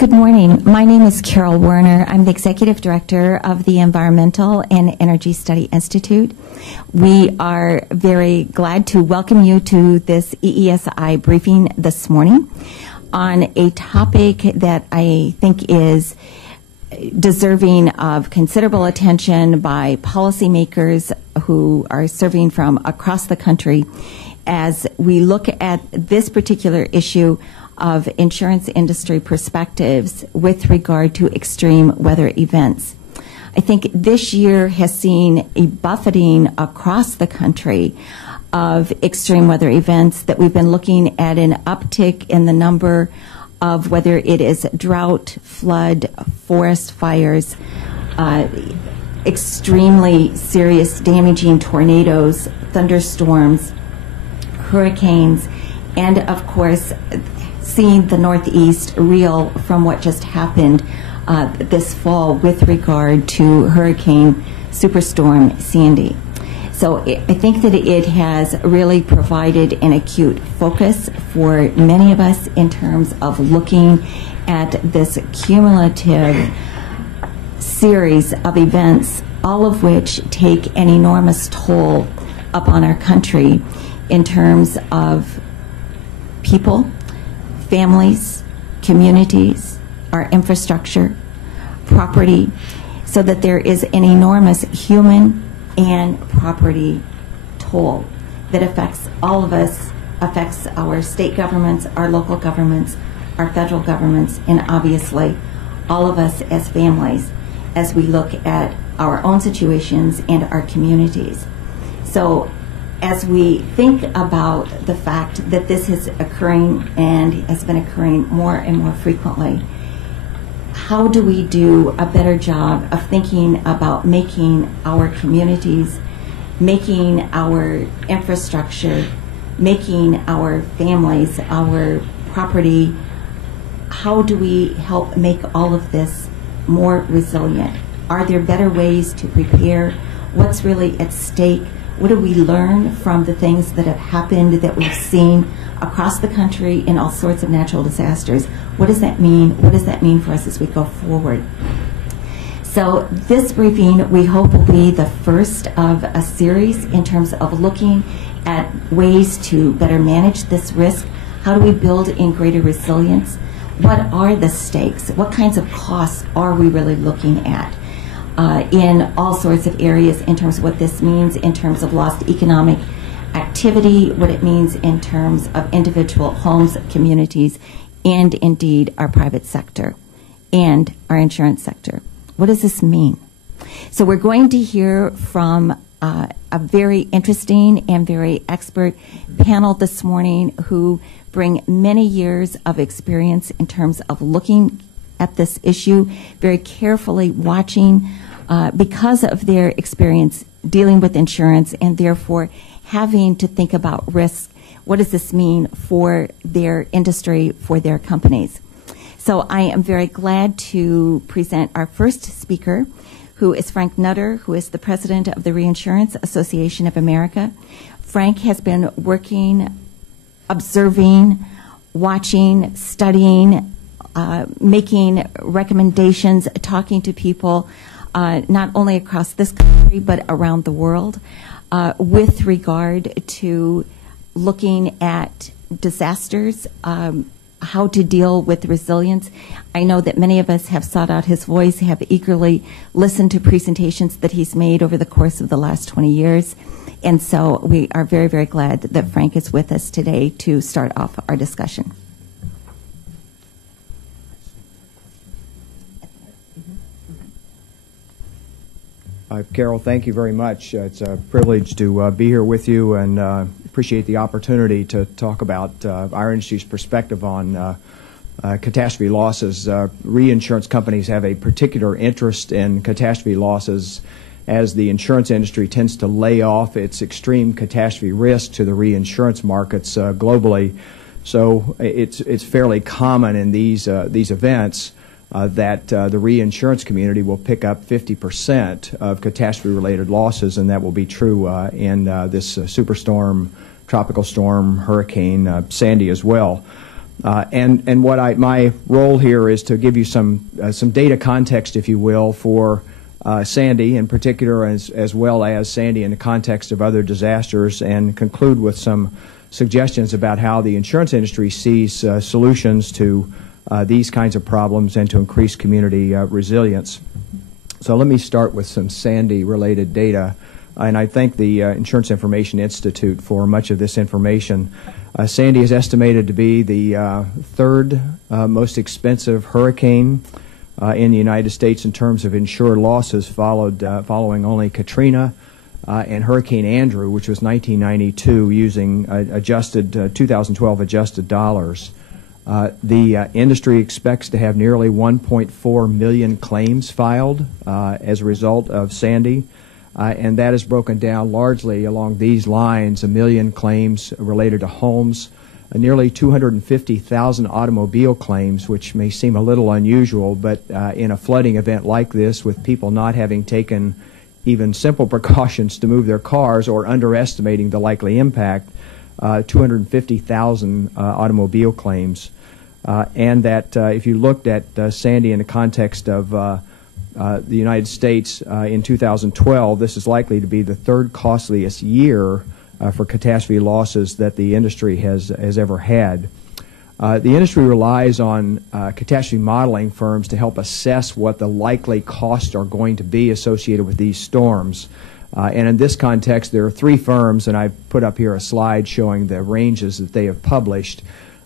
Good morning. My name is Carol Werner. I'm the Executive Director of the Environmental and Energy Study Institute. We are very glad to welcome you to this EESI briefing this morning on a topic that I think is deserving of considerable attention by policymakers who are serving from across the country as we look at this particular issue of insurance industry perspectives with regard to extreme weather events. I think this year has seen a buffeting across the country of extreme weather events that we've been looking at an uptick in the number of whether it is drought, flood, forest fires, extremely serious damaging tornadoes, thunderstorms, hurricanes, and of course seeing the Northeast reel from what just happened this fall with regard to Hurricane Superstorm Sandy. So I think that it has really provided an acute focus for many of us in terms of looking at this cumulative series of events, all of which take an enormous toll upon our country in terms of people, families, communities, our infrastructure, property, so that there is an enormous human and property toll that affects all of us, affects our state governments, our local governments, our federal governments, and obviously all of us as families as we look at our own situations and our communities. So as we think about the fact that this is occurring and has been occurring more and more frequently, how do we do a better job of thinking about making our communities, making our infrastructure, making our families, our property, how do we help make all of this more resilient? Are there better ways to prepare? What's really at stake? What do we learn from the things that have happened that we've seen across the country in all sorts of natural disasters? What does that mean? What does that mean for us as we go forward? So this briefing, we hope, will be the first of a series in terms of looking at ways to better manage this risk. How do we build in greater resilience? What are the stakes? What kinds of costs are we really looking at? In all sorts of areas in terms of what this means in terms of lost economic activity, what it means in terms of individual homes, communities, and indeed our private sector and our insurance sector. What does this mean? So we're going to hear from a very interesting and very expert panel this morning who bring many years of experience in terms of looking at this issue, very carefully watching because of their experience dealing with insurance and therefore having to think about risk. What does this mean for their industry, for their companies? So I am very glad to present our first speaker, who is Frank Nutter, who is the president of the Reinsurance Association of America. Frank has been working, observing, watching, studying, making recommendations, talking to people not only across this country but around the world with regard to looking at disasters, how to deal with resilience. I know that many of us have sought out his voice, have eagerly listened to presentations that he's made over the course of the last 20 years. And so we are very, very glad that Frank is with us today to start off our discussion. Carol, thank you very much. It's a privilege to be here with you, and appreciate the opportunity to talk about our industry's perspective on catastrophe losses. Reinsurance companies have a particular interest in catastrophe losses as the insurance industry tends to lay off its extreme catastrophe risk to the reinsurance markets globally. So it's fairly common in these events that the reinsurance community will pick up 50% of catastrophe-related losses, and that will be true in this superstorm, tropical storm, Hurricane Sandy as well. And what my role here is to give you some data context, if you will, for Sandy in particular, as well as Sandy in the context of other disasters, and conclude with some suggestions about how the insurance industry sees solutions to these kinds of problems and to increase community resilience. So let me start with some Sandy-related data, and I thank the Insurance Information Institute for much of this information. Sandy is estimated to be the third most expensive hurricane in the United States in terms of insured losses, following only Katrina and Hurricane Andrew, which was 1992, using 2012 adjusted dollars. The industry expects to have nearly 1.4 million claims filed as a result of Sandy, and that is broken down largely along these lines: 1 million claims related to homes, nearly 250,000 automobile claims, which may seem a little unusual, but in a flooding event like this, with people not having taken even simple precautions to move their cars or underestimating the likely impact, 250,000 automobile claims. And that if you looked at Sandy in the context of the United States in 2012, this is likely to be the third costliest year for catastrophe losses that the industry has ever had. The industry relies on catastrophe modeling firms to help assess what the likely costs are going to be associated with these storms. And in this context, there are three firms, and I've put up here a slide showing the ranges that they have published.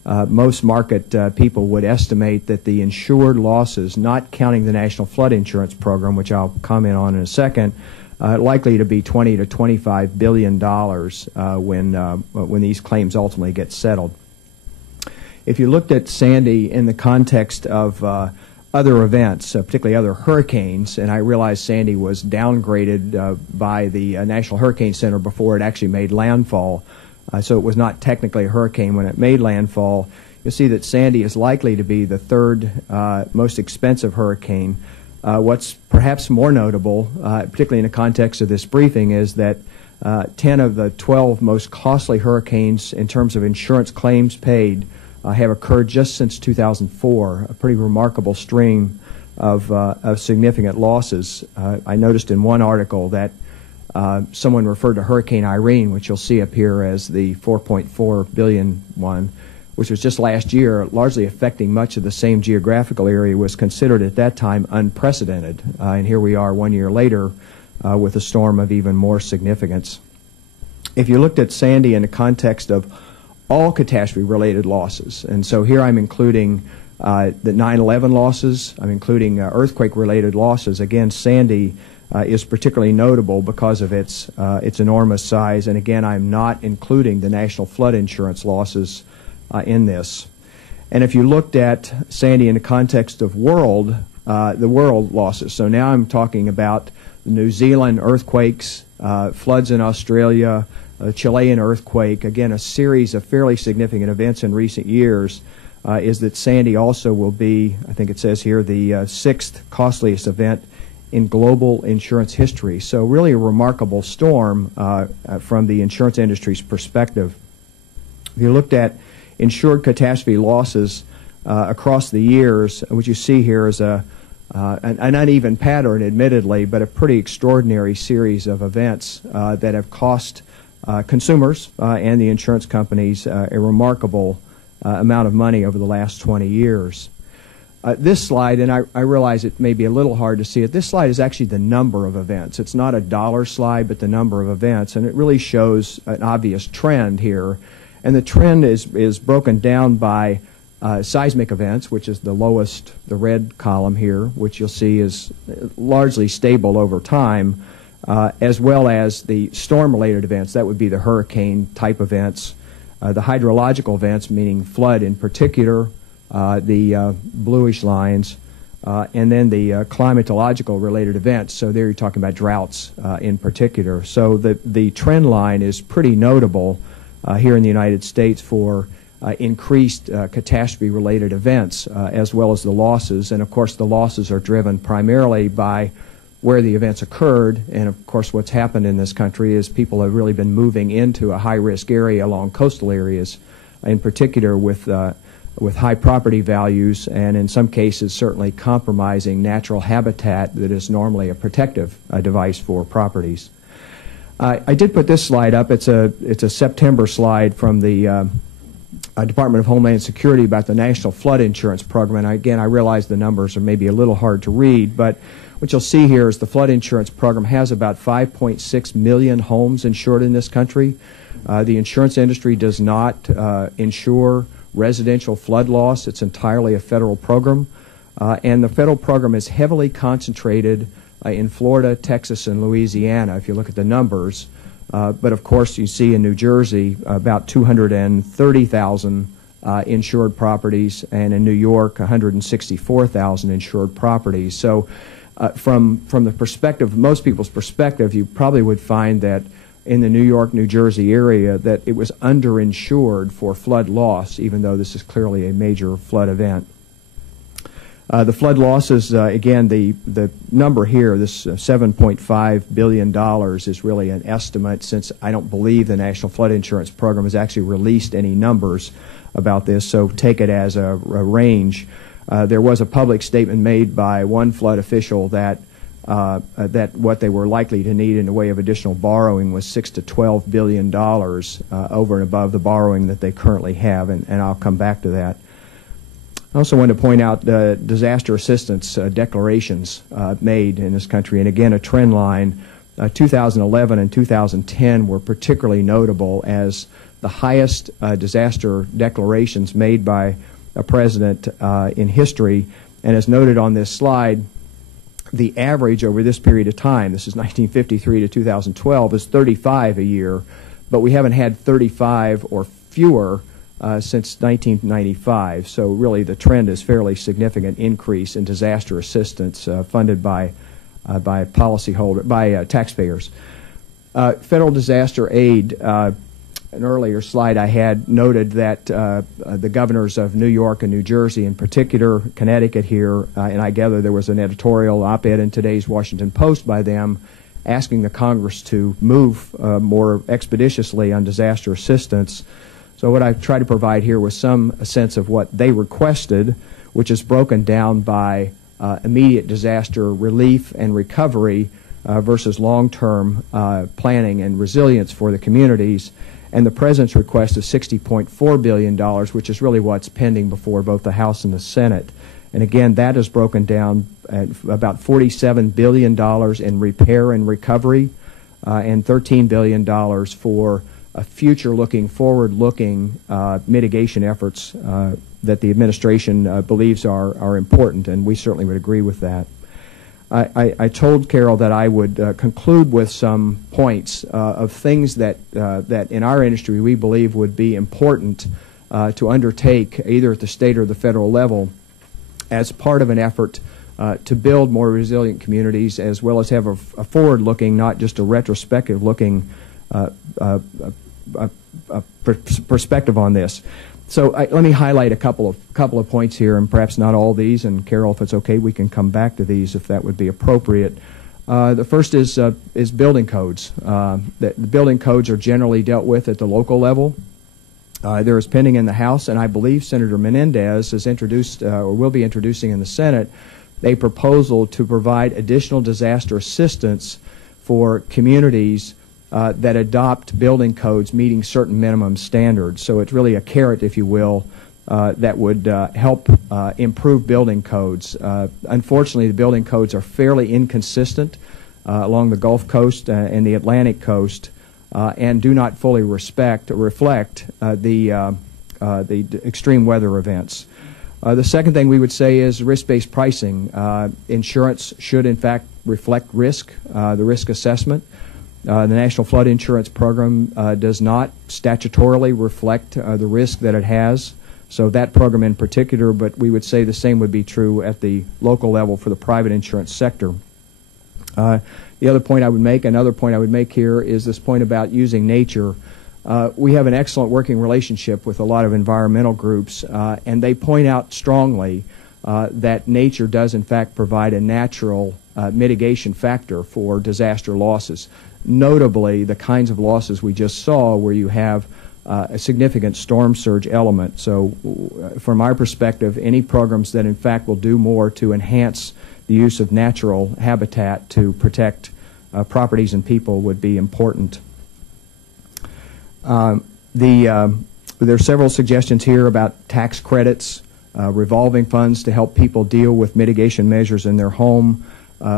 Most market people would estimate that the insured losses, not counting the National Flood Insurance Program, which I'll comment on in a second, likely to be $20 to $25 billion when these claims ultimately get settled. If you looked at Sandy in the context of other events, particularly other hurricanes, and I realize Sandy was downgraded by the National Hurricane Center before it actually made landfall, so it was not technically a hurricane when it made landfall. You'll see that Sandy is likely to be the third most expensive hurricane. What's perhaps more notable, particularly in the context of this briefing, is that 10 of the 12 most costly hurricanes in terms of insurance claims paid have occurred just since 2004, a pretty remarkable string of significant losses. I noticed in one article that someone referred to Hurricane Irene, which you'll see up here as the 4.4 billion one, which was just last year, largely affecting much of the same geographical area, was considered at that time unprecedented. And here we are 1 year later with a storm of even more significance. If you looked at Sandy in the context of all catastrophe-related losses, and so here I'm including the 9/11 losses, I'm including earthquake-related losses. Again, Sandy is particularly notable because of its enormous size, and again, I'm not including the National Flood Insurance losses in this. And if you looked at Sandy in the context of the world losses, so now I'm talking about the New Zealand earthquakes, floods in Australia, a Chilean earthquake, again a series of fairly significant events in recent years, is that Sandy also will be, I think it says here, the sixth costliest event in global insurance history. So really a remarkable storm from the insurance industry's perspective. If you looked at insured catastrophe losses across the years, what you see here is an uneven pattern, admittedly, but a pretty extraordinary series of events that have cost consumers and the insurance companies a remarkable amount of money over the last 20 years. This slide, and I realize it may be a little hard to see it, this slide is actually the number of events. It's not a dollar slide, but the number of events, and it really shows an obvious trend here. And the trend is broken down by seismic events, which is the lowest, the red column here, which you'll see is largely stable over time, as well as the storm-related events. That would be the hurricane-type events, the hydrological events, meaning flood in particular, the bluish lines, and then the climatological-related events. So there you're talking about droughts in particular. So the trend line is pretty notable here in the United States for increased catastrophe-related events, as well as the losses. And of course, the losses are driven primarily by where the events occurred. And of course, what's happened in this country is people have really been moving into a high-risk area along coastal areas, in particular with with high property values and in some cases certainly compromising natural habitat that is normally a protective device for properties. I did put this slide up. It's a September slide from the Department of Homeland Security about the National Flood Insurance Program. And again, I realize the numbers are maybe a little hard to read, but what you'll see here is the flood insurance program has about 5.6 million homes insured in this country. The insurance industry does not insure residential flood loss. It's entirely a federal program. And the federal program is heavily concentrated in Florida, Texas, and Louisiana, if you look at the numbers. But of course, you see in New Jersey about 230,000 insured properties, and in New York, 164,000 insured properties. So from the perspective, most people's perspective, you probably would find that in the New York, New Jersey area that it was underinsured for flood loss, even though this is clearly a major flood event. The flood losses, again, the number here, this $7.5 billion is really an estimate, since I don't believe the National Flood Insurance Program has actually released any numbers about this, so take it as a range. There was a public statement made by one flood official that what they were likely to need in the way of additional borrowing was $6 to $12 billion over and above the borrowing that they currently have, and I'll come back to that. I also want to point out disaster assistance declarations made in this country, and again a trend line. 2011 and 2010 were particularly notable as the highest disaster declarations made by a president in history, and as noted on this slide, the average over this period of time, this is 1953 to 2012, is 35 a year, but we haven't had 35 or fewer since 1995. So really the trend is fairly significant increase in disaster assistance funded by taxpayers. Federal disaster aid, an earlier slide I had noted that the governors of New York and New Jersey, in particular Connecticut here, and I gather there was an editorial op-ed in today's Washington Post by them asking the Congress to move more expeditiously on disaster assistance. So what I've tried to provide here was some sense of what they requested, which is broken down by immediate disaster relief and recovery versus long-term planning and resilience for the communities. And the President's request is $60.4 billion, which is really what's pending before both the House and the Senate. And again, that is broken down at about $47 billion in repair and recovery and $13 billion for future-looking, forward-looking mitigation efforts that the administration believes are important, and we certainly would agree with that. I told Carol that I would conclude with some points of things that in our industry we believe would be important to undertake either at the state or the federal level as part of an effort to build more resilient communities, as well as have a forward-looking, not just a retrospective-looking perspective on this. So let me highlight a couple of points here, and perhaps not all these. And Carol, if it's okay, we can come back to these if that would be appropriate. The first is building codes. The building codes are generally dealt with at the local level. There is pending in the House, and I believe Senator Menendez has introduced or will be introducing in the Senate a proposal to provide additional disaster assistance for communities that adopt building codes meeting certain minimum standards. So it's really a carrot, if you will, that would help improve building codes. Unfortunately, the building codes are fairly inconsistent along the Gulf Coast and the Atlantic Coast and do not fully reflect the extreme weather events. The second thing we would say is risk-based pricing. Insurance should, in fact, reflect risk, the risk assessment. The National Flood Insurance Program does not statutorily reflect the risk that it has, so that program in particular, but we would say the same would be true at the local level for the private insurance sector. The other point I would make, another point I would make here is this point about using nature. We have an excellent working relationship with a lot of environmental groups, and they point out strongly that nature does in fact provide a natural mitigation factor for disaster losses. Notably, the kinds of losses we just saw where you have a significant storm surge element. So from our perspective, any programs that in fact will do more to enhance the use of natural habitat to protect properties and people would be important. There are several suggestions here about tax credits, revolving funds to help people deal with mitigation measures in their home.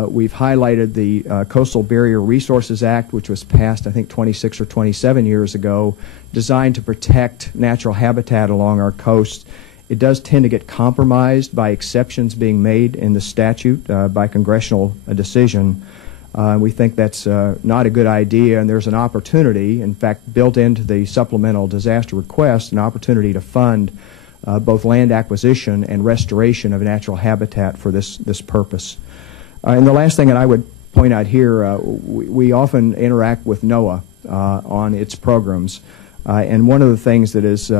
We've highlighted the Coastal Barrier Resources Act, which was passed, I think, 26 or 27 years ago, designed to protect natural habitat along our coast. It does tend to get compromised by exceptions being made in the statute by congressional decision. We think that's not a good idea, and there's an opportunity, in fact, built into the supplemental disaster request, an opportunity to fund both land acquisition and restoration of natural habitat for this purpose. And the last thing that I would point out here, we often interact with NOAA on its programs, and one of the things that is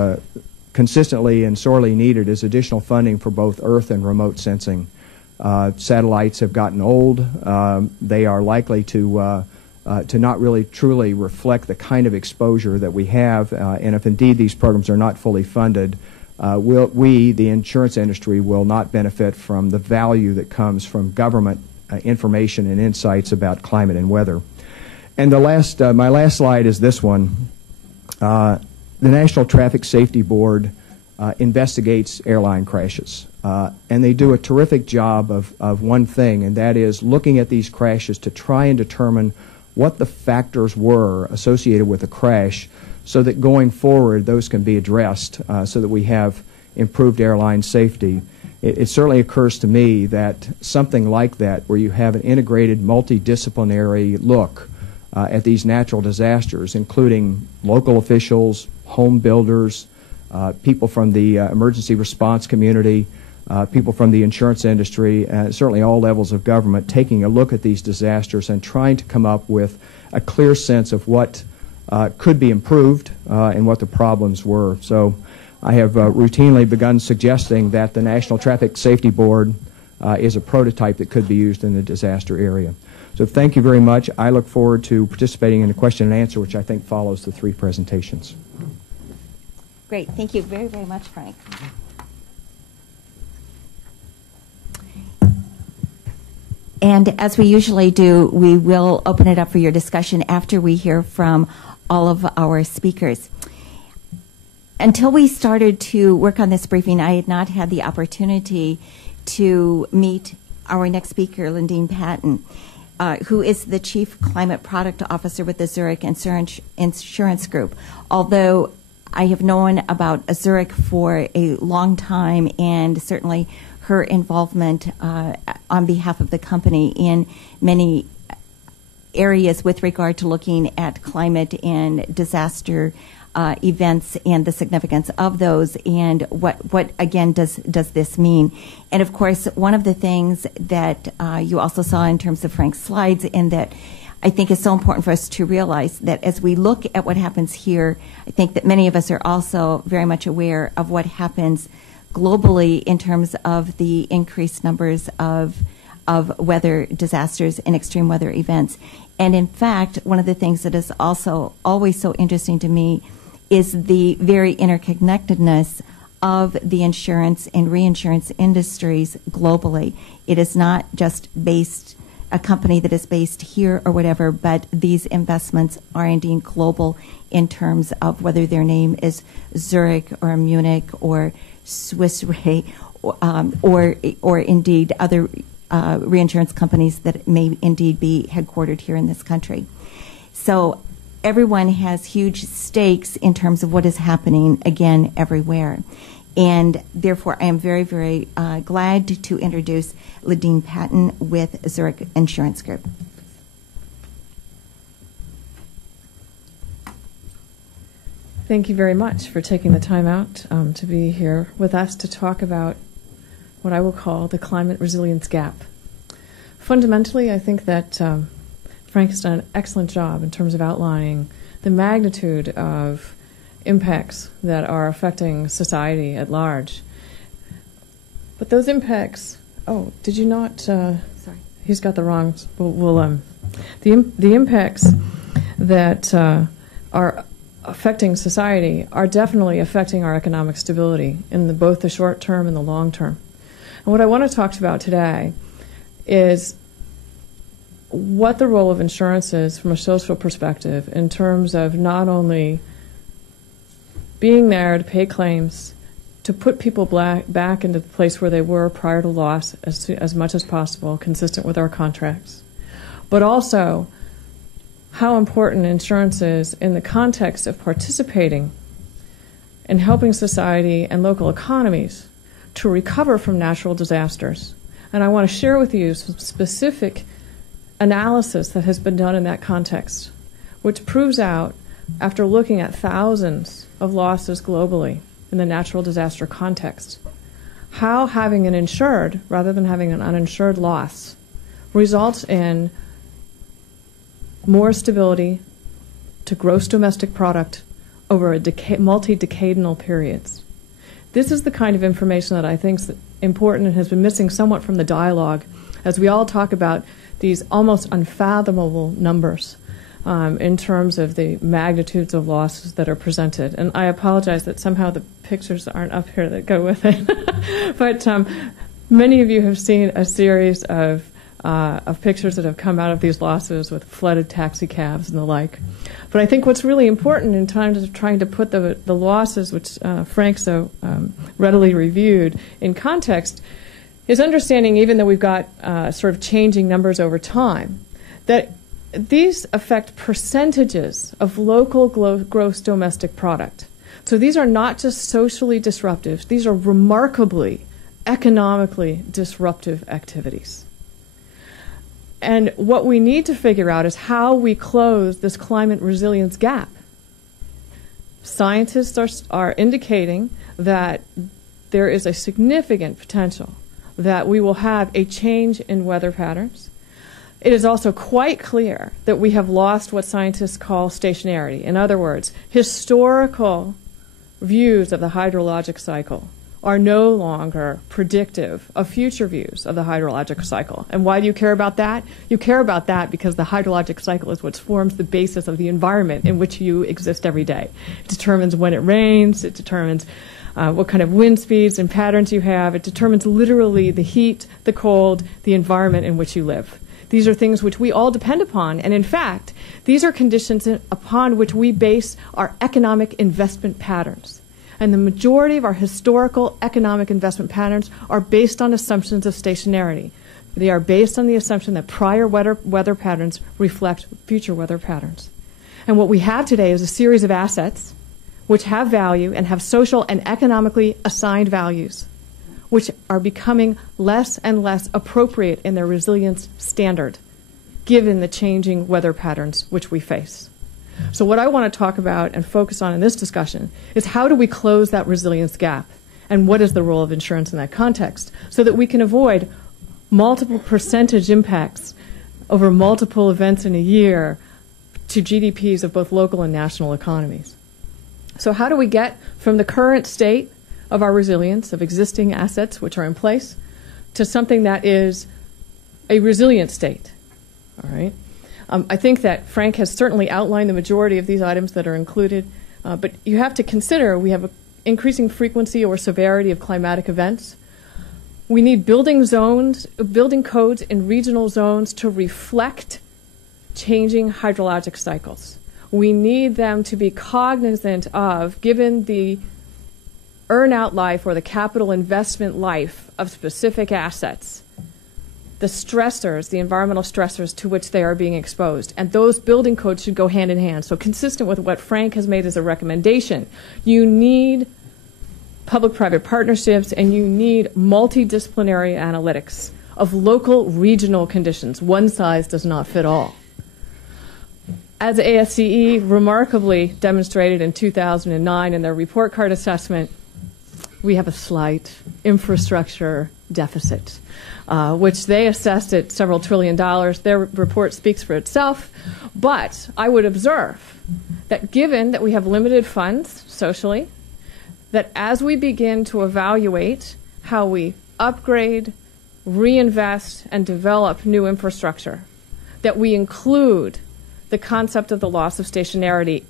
consistently and sorely needed is additional funding for both Earth and remote sensing. Satellites have gotten old. They are likely to not really truly reflect the kind of exposure that we have, and if indeed these programs are not fully funded, we, the insurance industry, will not benefit from the value that comes from government information and insights about climate and weather. And the last, my last slide is this one. The National Traffic Safety Board investigates airline crashes, and they do a terrific job of one thing, and that is looking at these crashes to try and determine what the factors were associated with a crash, so that going forward those can be addressed so that we have improved airline safety. It certainly occurs to me that something like that, where you have an integrated multidisciplinary look at these natural disasters, including local officials, home builders, people from the emergency response community, people from the insurance industry, certainly all levels of government, taking a look at these disasters and trying to come up with a clear sense of what could be improved and what the problems were. So I have routinely begun suggesting that the National Traffic Safety Board is a prototype that could be used in the disaster area. So thank you very much. I look forward to participating in the question and answer, which I think follows the three presentations. Great. Thank you very, very much, Frank. And as we usually do, we will open it up for your discussion after we hear from all of our speakers. Until we started to work on this briefing, I had not had the opportunity to meet our next speaker, Lindeen Patton, who is the Chief Climate Product Officer with the Zurich Insurance Group. Although I have known about Zurich for a long time, and certainly her involvement on behalf of the company in many areas with regard to looking at climate and disaster events and the significance of those, and what again does this mean. And of course, one of the things that you also saw in terms of Frank's slides, and that I think is so important for us to realize, that as we look at what happens here, I think that many of us are also very much aware of what happens globally in terms of the increased numbers of weather disasters and extreme weather events. And in fact, one of the things that is also always so interesting to me is the very interconnectedness of the insurance and reinsurance industries globally. It is not just based, a company that is based here or whatever, but these investments are indeed global in terms of whether their name is Zurich or Munich or Swiss Re, or indeed other reinsurance companies that may indeed be headquartered here in this country. So everyone has huge stakes in terms of what is happening, again, everywhere. And therefore, I am very, very glad to introduce Lindeen Patton with Zurich Insurance Group. Thank you very much for taking the time out to be here with us to talk about what I will call the climate resilience gap. Fundamentally, I think that Frank has done an excellent job in terms of outlining the magnitude of impacts that are affecting society at large. But those impacts, oh, did you not? Sorry. He's got the wrong. The impacts that are affecting society are definitely affecting our economic stability in both the short term and the long term. And what I want to talk about today is what the role of insurance is from a social perspective in terms of not only being there to pay claims, to put people back into the place where they were prior to loss as much as possible, consistent with our contracts, but also how important insurance is in the context of participating in helping society and local economies to recover from natural disasters. And I want to share with you some specific analysis that has been done in that context, which proves out, after looking at thousands of losses globally in the natural disaster context, how having an insured rather than having an uninsured loss results in more stability to gross domestic product over a multi-decadal periods. This is the kind of information that I think is important and has been missing somewhat from the dialogue as we all talk about these almost unfathomable numbers in terms of the magnitudes of losses that are presented. And I apologize that somehow the pictures aren't up here that go with it. But many of you have seen a series of pictures that have come out of these losses with flooded taxi cabs and the like. But I think what's really important in terms of trying to put the losses, which Frank so readily reviewed, in context, is understanding, even though we've got sort of changing numbers over time, that these affect percentages of local gross domestic product. So these are not just socially disruptive, these are remarkably economically disruptive activities. And what we need to figure out is how we close this climate resilience gap. Scientists are indicating that there is a significant potential that we will have a change in weather patterns. It is also quite clear that we have lost what scientists call stationarity. In other words, historical views of the hydrologic cycle are no longer predictive of future views of the hydrologic cycle. And why do you care about that? You care about that because the hydrologic cycle is what forms the basis of the environment in which you exist every day. It determines when it rains, it determines what kind of wind speeds and patterns you have. It determines literally the heat, the cold, the environment in which you live. These are things which we all depend upon, and in fact, these are conditions upon which we base our economic investment patterns. And the majority of our historical economic investment patterns are based on assumptions of stationarity. They are based on the assumption that prior weather patterns reflect future weather patterns. And what we have today is a series of assets which have value and have social and economically assigned values, which are becoming less and less appropriate in their resilience standard, given the changing weather patterns which we face. So what I want to talk about and focus on in this discussion is how do we close that resilience gap, and what is the role of insurance in that context, so that we can avoid multiple percentage impacts over multiple events in a year to GDPs of both local and national economies. So how do we get from the current state of our resilience, of existing assets which are in place, to something that is a resilient state? All right. I think that Frank has certainly outlined the majority of these items that are included, but you have to consider we have an increasing frequency or severity of climatic events. We need building codes in regional zones to reflect changing hydrologic cycles. We need them to be cognizant of, given the earn-out life or the capital investment life of specific assets, the stressors, the environmental stressors to which they are being exposed. And those building codes should go hand in hand. So consistent with what Frank has made as a recommendation, you need public-private partnerships and you need multidisciplinary analytics of local regional conditions. One size does not fit all. As ASCE remarkably demonstrated in 2009 in their report card assessment, we have a slight infrastructure deficit, which they assessed at several $1 trillion. Their report speaks for itself. But I would observe that given that we have limited funds socially, that as we begin to evaluate how we upgrade, reinvest, and develop new infrastructure, that we include the concept of the loss of stationarity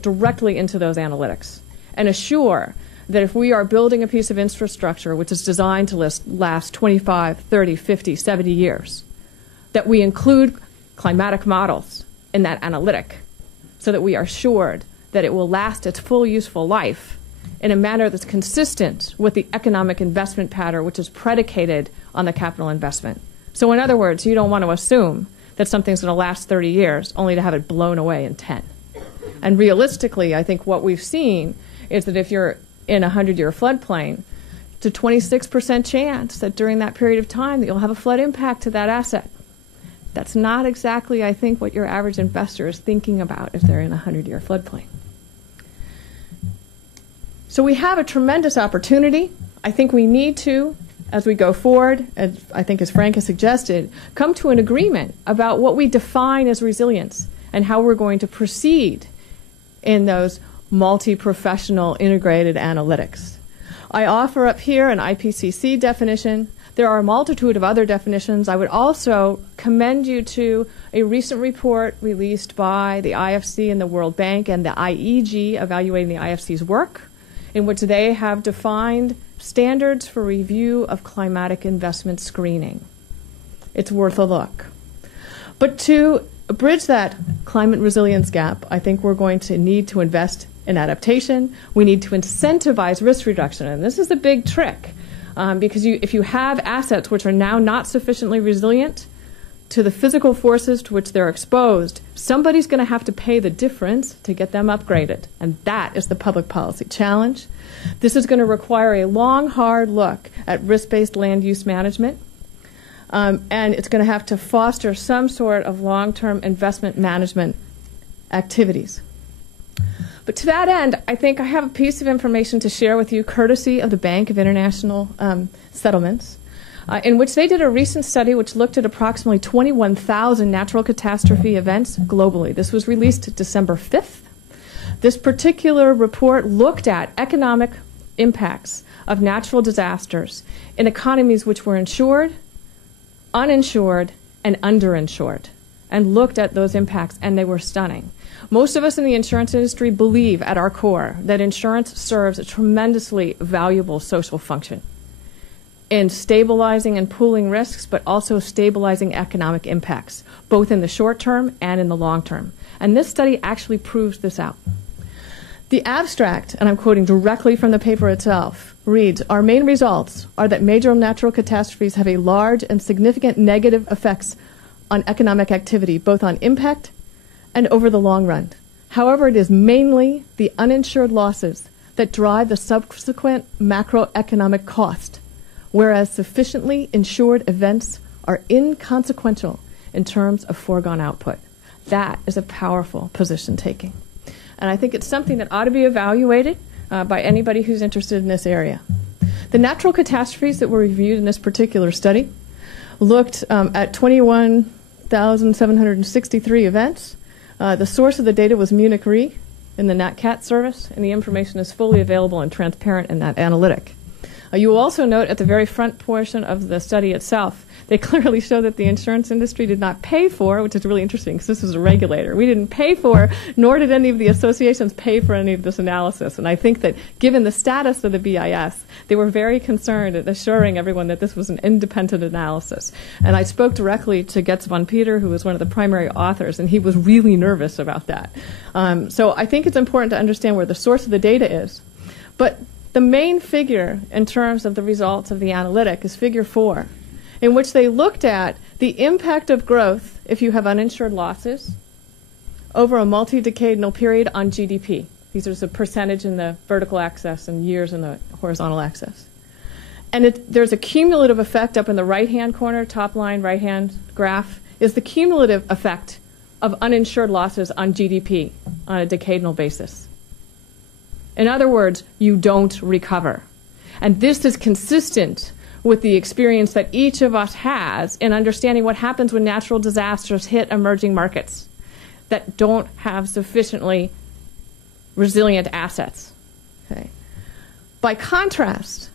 directly into those analytics and assure that if we are building a piece of infrastructure which is designed to last 25, 30, 50, 70 years, that we include climatic models in that analytic so that we are assured that it will last its full useful life in a manner that's consistent with the economic investment pattern which is predicated on the capital investment. So in other words, you don't want to assume that something's going to last 30 years only to have it blown away in 10. And realistically, I think what we've seen is that if you're in a 100-year floodplain, it's a 26% chance that during that period of time that you'll have a flood impact to that asset. That's not exactly, I think, what your average investor is thinking about if they're in a 100-year floodplain. So we have a tremendous opportunity. I think we need to, as we go forward, and I think as Frank has suggested, come to an agreement about what we define as resilience and how we're going to proceed in those multi-professional integrated analytics. I offer up here an IPCC definition. There are a multitude of other definitions. I would also commend you to a recent report released by the IFC and the World Bank and the IEG evaluating the IFC's work, in which they have defined standards for review of climatic investment screening. It's worth a look. But to bridge that climate resilience gap, I think we're going to need to invest in adaptation. We need to incentivize risk reduction. And this is a big trick because if you have assets which are now not sufficiently resilient to the physical forces to which they're exposed, somebody's going to have to pay the difference to get them upgraded. And that is the public policy challenge. This is going to require a long, hard look at risk-based land use management. And it's going to have to foster some sort of long-term investment management activities. But to that end, I think I have a piece of information to share with you, courtesy of the Bank of International Settlements, in which they did a recent study which looked at approximately 21,000 natural catastrophe events globally. This was released December 5th. This particular report looked at economic impacts of natural disasters in economies which were insured, uninsured, and underinsured, and looked at those impacts, and they were stunning. Most of us in the insurance industry believe at our core that insurance serves a tremendously valuable social function in stabilizing and pooling risks, but also stabilizing economic impacts, both in the short term and in the long term. And this study actually proves this out. The abstract, and I'm quoting directly from the paper itself, reads, "Our main results are that major natural catastrophes have a large and significant negative effects on economic activity, both on impact and over the long run. However, it is mainly the uninsured losses that drive the subsequent macroeconomic cost, whereas sufficiently insured events are inconsequential in terms of foregone output." That is a powerful position taking. And I think it's something that ought to be evaluated by anybody who's interested in this area. The natural catastrophes that were reviewed in this particular study looked at 21,763 events. The source of the data was Munich Re in the NatCat service, and the information is fully available and transparent in that analytic. You will also note at the very front portion of the study itself, they clearly show that the insurance industry did not pay for, which is really interesting because this is a regulator. We didn't pay for, nor did any of the associations pay for any of this analysis. And I think that given the status of the BIS, they were very concerned at assuring everyone that this was an independent analysis. And I spoke directly to Getz von Peter, who was one of the primary authors, and he was really nervous about that. So I think it's important to understand where the source of the data is. But the main figure in terms of the results of the analytic is figure 4, in which they looked at the impact of growth if you have uninsured losses over a multi-decadal period on GDP. These are the percentage in the vertical axis and years in the horizontal axis. And there's a cumulative effect up in the right-hand corner, top line, right-hand graph, is the cumulative effect of uninsured losses on GDP on a decadal basis. In other words, you don't recover. And this is consistent with the experience that each of us has in understanding what happens when natural disasters hit emerging markets that don't have sufficiently resilient assets. Okay. By contrast,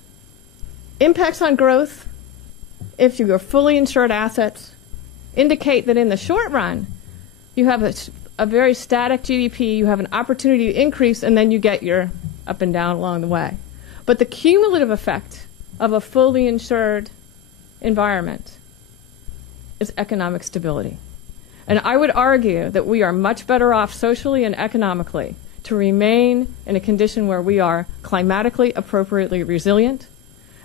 impacts on growth, if you are fully insured assets, indicate that in the short run, you have a very static GDP, you have an opportunity to increase, and then you get your up and down along the way. But the cumulative effect of a fully insured environment is economic stability. And I would argue that we are much better off socially and economically to remain in a condition where we are climatically appropriately resilient,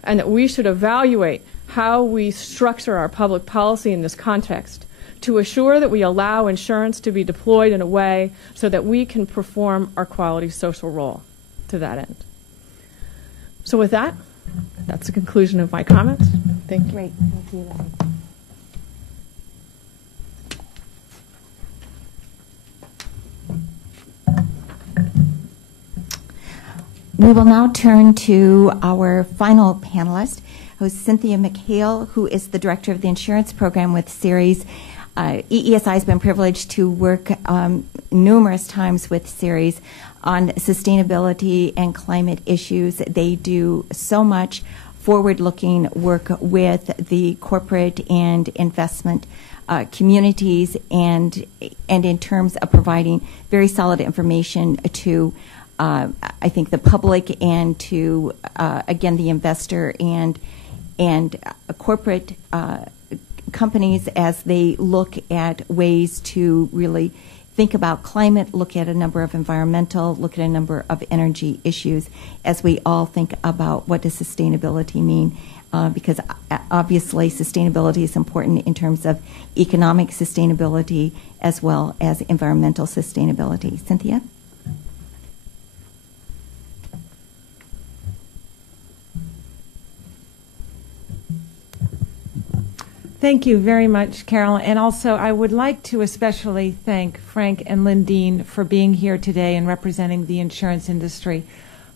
and that we should evaluate how we structure our public policy in this context to assure that we allow insurance to be deployed in a way so that we can perform our quality social role to that end. So with that, that's the conclusion of my comments. Thank you. Great. Thank you, Lily. We will now turn to our final panelist, who's Cynthia McHale, who is the director of the insurance program with Ceres. EESI has been privileged to work numerous times with Ceres on sustainability and climate issues. They do so much forward-looking work with the corporate and investment communities, and in terms of providing very solid information to I think the public and to again the investor and corporate companies as they look at ways to really think about climate, look at a number of environmental, look at a number of energy issues as we all think about what does sustainability mean, because obviously sustainability is important in terms of economic sustainability as well as environmental sustainability. Cynthia? Thank you very much, Carol. And also, I would like to especially thank Frank and Lindeen for being here today and representing the insurance industry.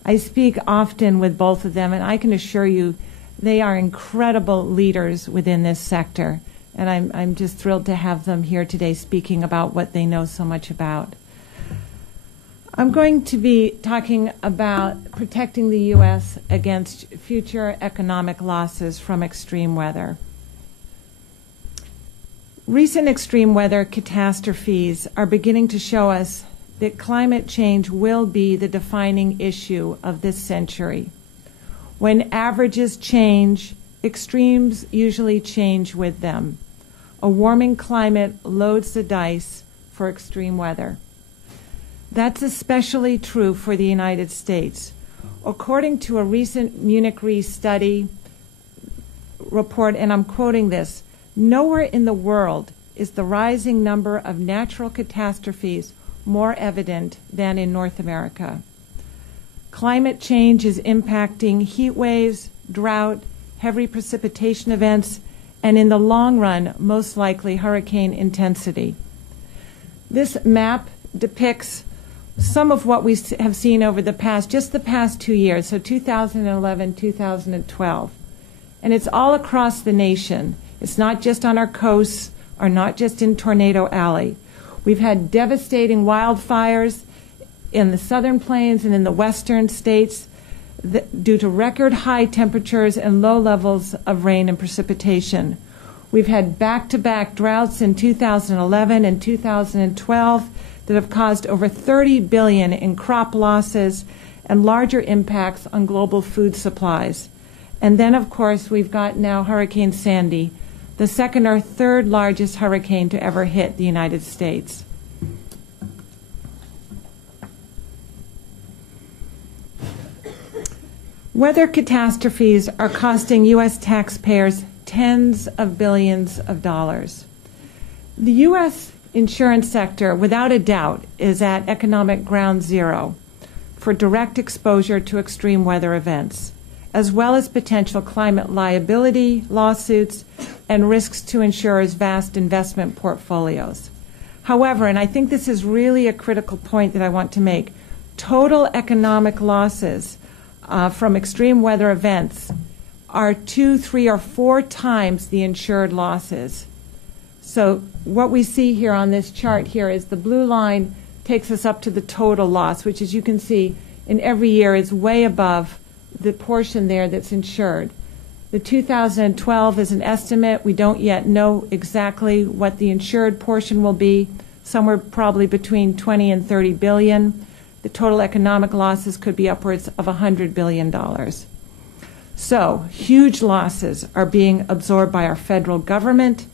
I speak often with both of them, and I can assure you they are incredible leaders within this sector. And I'm just thrilled to have them here today speaking about what they know so much about. I'm going to be talking about protecting the U.S. against future economic losses from extreme weather. Recent extreme weather catastrophes are beginning to show us that climate change will be the defining issue of this century. When averages change, extremes usually change with them. A warming climate loads the dice for extreme weather. That's especially true for the United States. According to a recent Munich Re study report, and I'm quoting this, nowhere in the world is the rising number of natural catastrophes more evident than in North America. Climate change is impacting heat waves, drought, heavy precipitation events, and in the long run, most likely hurricane intensity. This map depicts some of what we have seen over the past 2 years, so 2011, 2012. And it's all across the nation. It's not just on our coasts or not just in Tornado Alley. We've had devastating wildfires in the southern plains and in the western states due to record high temperatures and low levels of rain and precipitation. We've had back-to-back droughts in 2011 and 2012 that have caused over $30 billion in crop losses and larger impacts on global food supplies. And then, of course, we've got now Hurricane Sandy, the second or third largest hurricane to ever hit the United States. Weather catastrophes are costing U.S. taxpayers tens of billions of dollars. The U.S. insurance sector, without a doubt, is at economic ground zero for direct exposure to extreme weather events, as well as potential climate liability lawsuits and risks to insurers' vast investment portfolios. However, and I think this is really a critical point that I want to make, total economic losses from extreme weather events are 2, 3, or 4 times the insured losses. So what we see here on this chart here is the blue line takes us up to the total loss, which, as you can see, in every year is way above the portion there that's insured. The 2012 is an estimate. We don't yet know exactly what the insured portion will be. somewhere probably between 20 and 30 billion. The total economic losses could be upwards of $100 billion. So, huge losses are being absorbed by our federal government,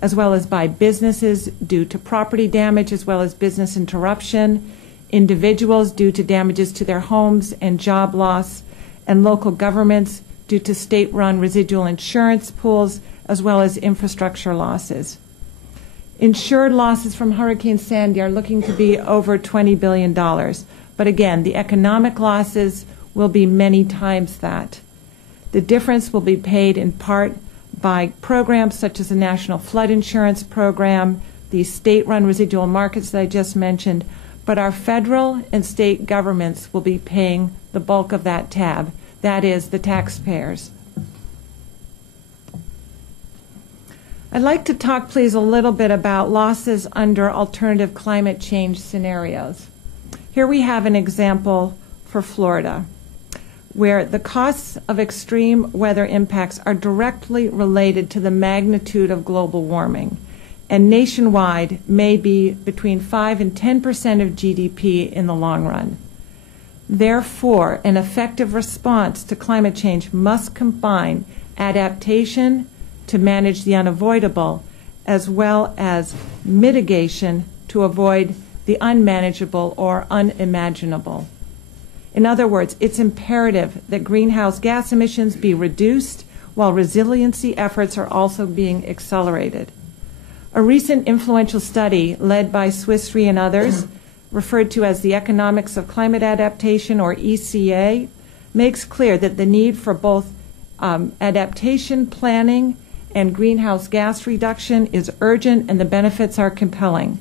as well as by businesses due to property damage, as well as business interruption, individuals due to damages to their homes and job loss, and local governments due to state-run residual insurance pools, as well as infrastructure losses. Insured losses from Hurricane Sandy are looking to be over $20 billion. But again, the economic losses will be many times that. The difference will be paid in part by programs such as the National Flood Insurance Program, the state-run residual markets that I just mentioned, but our federal and state governments will be paying the bulk of that tab. That is, the taxpayers. I'd like to talk, please, a little bit about losses under alternative climate change scenarios. Here we have an example for Florida, where the costs of extreme weather impacts are directly related to the magnitude of global warming, and nationwide may be between 5 and 10% of GDP in the long run. Therefore, an effective response to climate change must combine adaptation to manage the unavoidable, as well as mitigation to avoid the unmanageable or unimaginable. In other words, it's imperative that greenhouse gas emissions be reduced while resiliency efforts are also being accelerated. A recent influential study led by Swiss Re and others, referred to as the Economics of Climate Adaptation, or ECA, makes clear that the need for both adaptation planning and greenhouse gas reduction is urgent and the benefits are compelling.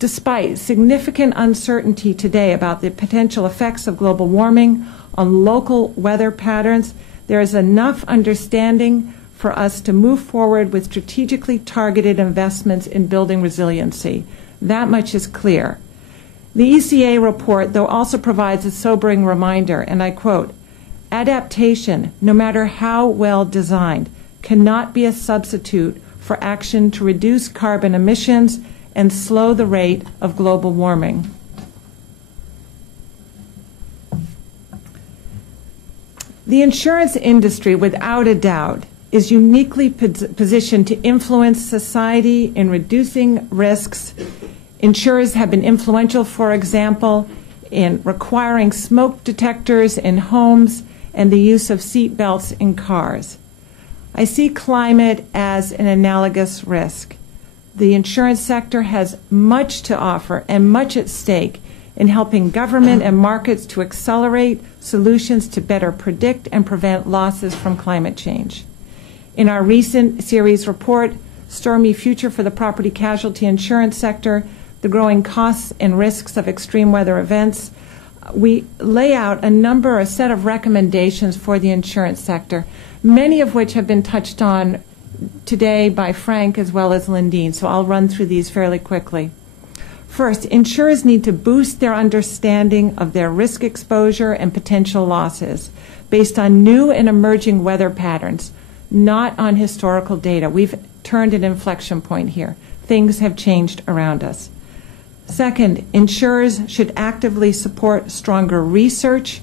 Despite significant uncertainty today about the potential effects of global warming on local weather patterns, there is enough understanding for us to move forward with strategically targeted investments in building resiliency. That much is clear. The ECA report, though, also provides a sobering reminder, and I quote, "Adaptation, no matter how well designed, cannot be a substitute for action to reduce carbon emissions and slow the rate of global warming." The insurance industry, without a doubt, is uniquely positioned to influence society in reducing risks. Insurers have been influential, for example, in requiring smoke detectors in homes and the use of seat belts in cars. I see climate as an analogous risk. The insurance sector has much to offer and much at stake in helping government and markets to accelerate solutions to better predict and prevent losses from climate change. In our recent series report, Stormy Future for the Property Casualty Insurance Sector, the growing costs and risks of extreme weather events, we lay out a set of recommendations for the insurance sector, many of which have been touched on today by Frank as well as Lindeen, so I'll run through these fairly quickly. First, insurers need to boost their understanding of their risk exposure and potential losses based on new and emerging weather patterns, not on historical data. We've turned an inflection point here. Things have changed around us. Second, insurers should actively support stronger research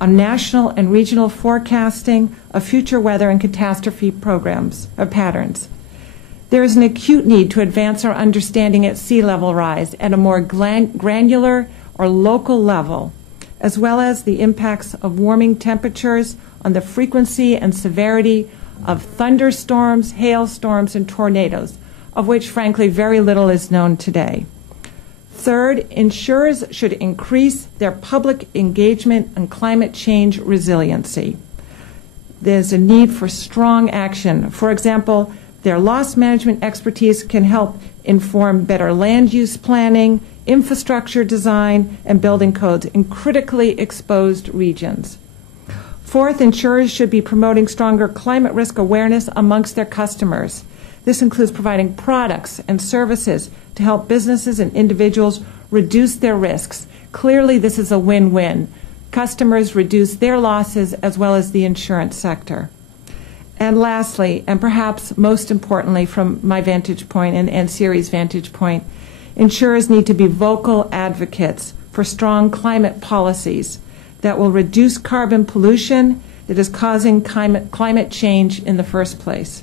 on national and regional forecasting of future weather and catastrophe programs or patterns. There is an acute need to advance our understanding at sea level rise at a more granular or local level, as well as the impacts of warming temperatures on the frequency and severity of thunderstorms, hailstorms, and tornadoes, of which, frankly, very little is known today. Third, insurers should increase their public engagement on climate change resiliency. There's a need for strong action. For example, their loss management expertise can help inform better land use planning, infrastructure design, and building codes in critically exposed regions. Fourth, insurers should be promoting stronger climate risk awareness amongst their customers. This includes providing products and services to help businesses and individuals reduce their risks. Clearly, this is a win-win. Customers reduce their losses as well as the insurance sector. And lastly, and perhaps most importantly from my vantage point and Siri's vantage point, Insurers need to be vocal advocates for strong climate policies that will reduce carbon pollution that is causing climate change in the first place.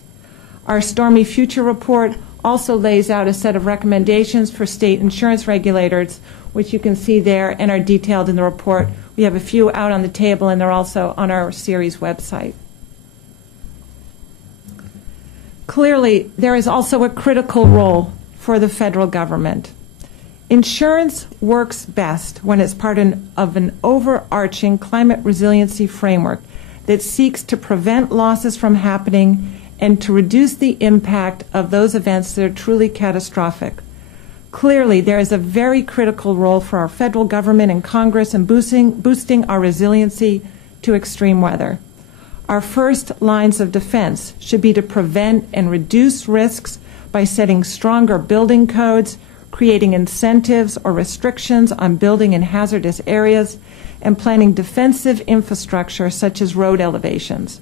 Our Stormy Future report also lays out a set of recommendations for state insurance regulators, which you can see there and are detailed in the report. We have a few out on the table, and they're also on our series website. Clearly, there is also a critical role for the federal government. Insurance works best when it's part of an overarching climate resiliency framework that seeks to prevent losses from happening and to reduce the impact of those events that are truly catastrophic. Clearly, there is a very critical role for our federal government and Congress in boosting our resiliency to extreme weather. Our first lines of defense should be to prevent and reduce risks by setting stronger building codes, creating incentives or restrictions on building in hazardous areas, and planning defensive infrastructure such as road elevations.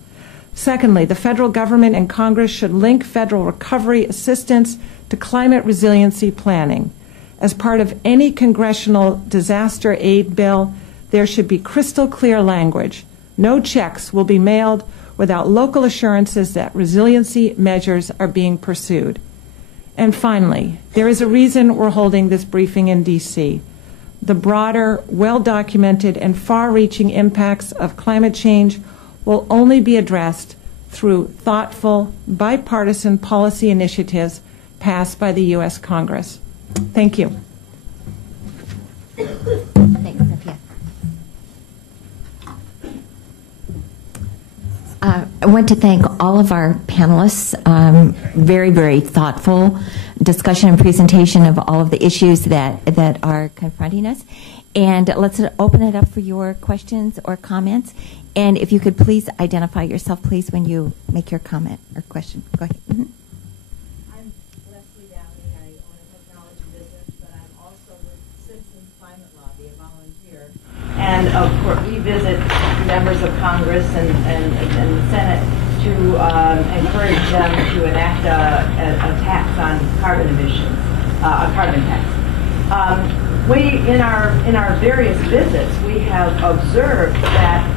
Secondly, the federal government and Congress should link federal recovery assistance to climate resiliency planning. As part of any congressional disaster aid bill, there should be crystal clear language. No checks will be mailed without local assurances that resiliency measures are being pursued. And finally, there is a reason we're holding this briefing in D.C. The broader, well-documented, and far-reaching impacts of climate change will only be addressed through thoughtful, bipartisan policy initiatives passed by the U.S. Congress. Thank you. Thanks, Cynthia. I want to thank all of our panelists. Very, very thoughtful discussion and presentation of all of the issues that are confronting us. And let's open it up for your questions or comments. And if you could please identify yourself, please, when you make your comment or question. Go ahead. Mm-hmm. I'm Leslie Downey. I own a technology business, but I'm also with Citizens Climate Lobby, a volunteer. And of course, we visit members of Congress and the Senate to encourage them to enact a tax on carbon emissions, a carbon tax. In our various visits, we have observed that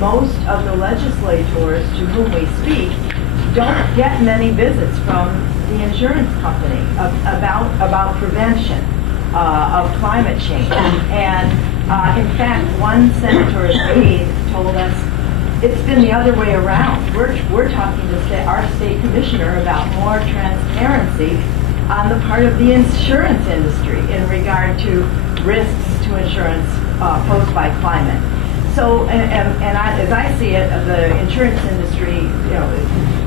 most of the legislators to whom we speak don't get many visits from the insurance company about prevention of climate change. And in fact, one senator's aide told us it's been the other way around. We're talking to our state commissioner about more transparency on the part of the insurance industry in regard to risks to insurance posed by climate. So, as I see it, the insurance industry,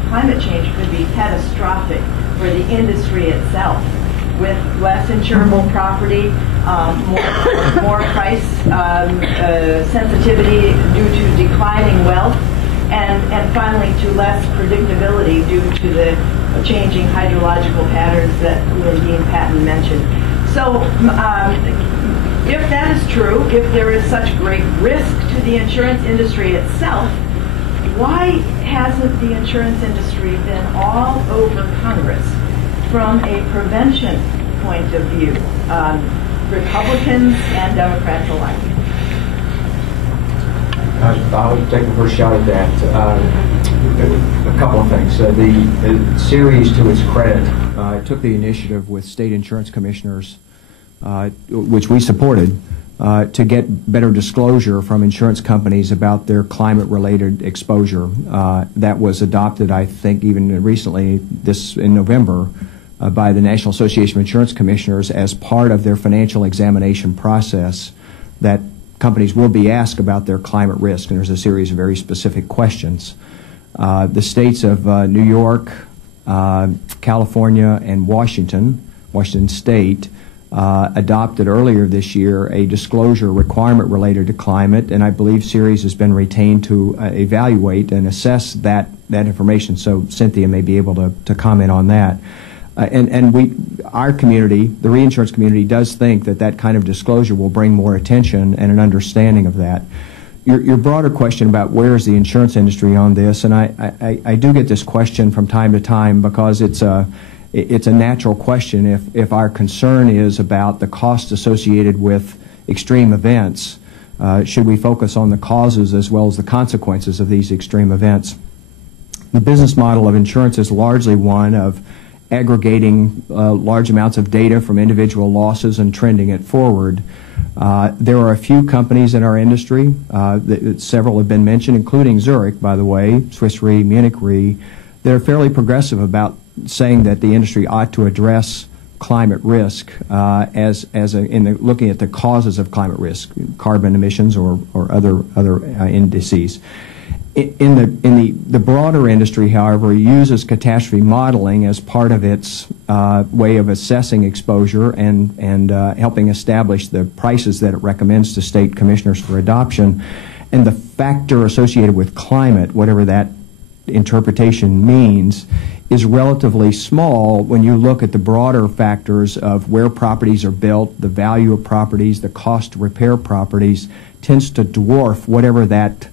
climate change could be catastrophic for the industry itself, with less insurable property, more price sensitivity due to declining wealth, and finally to less predictability due to the changing hydrological patterns that Lynn Patton mentioned. So if that is true, if there is such great risk to the insurance industry itself, why hasn't the insurance industry been all over Congress from a prevention point of view, Republicans and Democrats alike? I'll take the first shot at that. A couple of things. The series, to its credit, took the initiative with state insurance commissioners, which we supported, to get better disclosure from insurance companies about their climate-related exposure. That was adopted, I think, even recently, in November, by the National Association of Insurance Commissioners as part of their financial examination process, that companies will be asked about their climate risk, and there's a series of very specific questions. The states of New York, California, and Washington State, adopted earlier this year a disclosure requirement related to climate, and I believe Ceres has been retained to evaluate and assess that information. So Cynthia may be able to comment on that. Our community, the reinsurance community, does think that kind of disclosure will bring more attention and an understanding of that. Your broader question about where is the insurance industry on this, and I do get this question from time to time because it's it's a natural question if our concern is about the cost associated with extreme events. Should we focus on the causes as well as the consequences of these extreme events? The business model of insurance is largely one of aggregating large amounts of data from individual losses and trending it forward. There are a few companies in our industry, several have been mentioned, including Zurich, by the way, Swiss Re, Munich Re, that are fairly progressive about saying that the industry ought to address climate risk looking at the causes of climate risk, carbon emissions or other indices. In the broader industry, however, uses catastrophe modeling as part of its way of assessing exposure and helping establish the prices that it recommends to state commissioners for adoption. And the factor associated with climate, whatever that interpretation means, is relatively small when you look at the broader factors of where properties are built, the value of properties, the cost to repair properties, tends to dwarf whatever that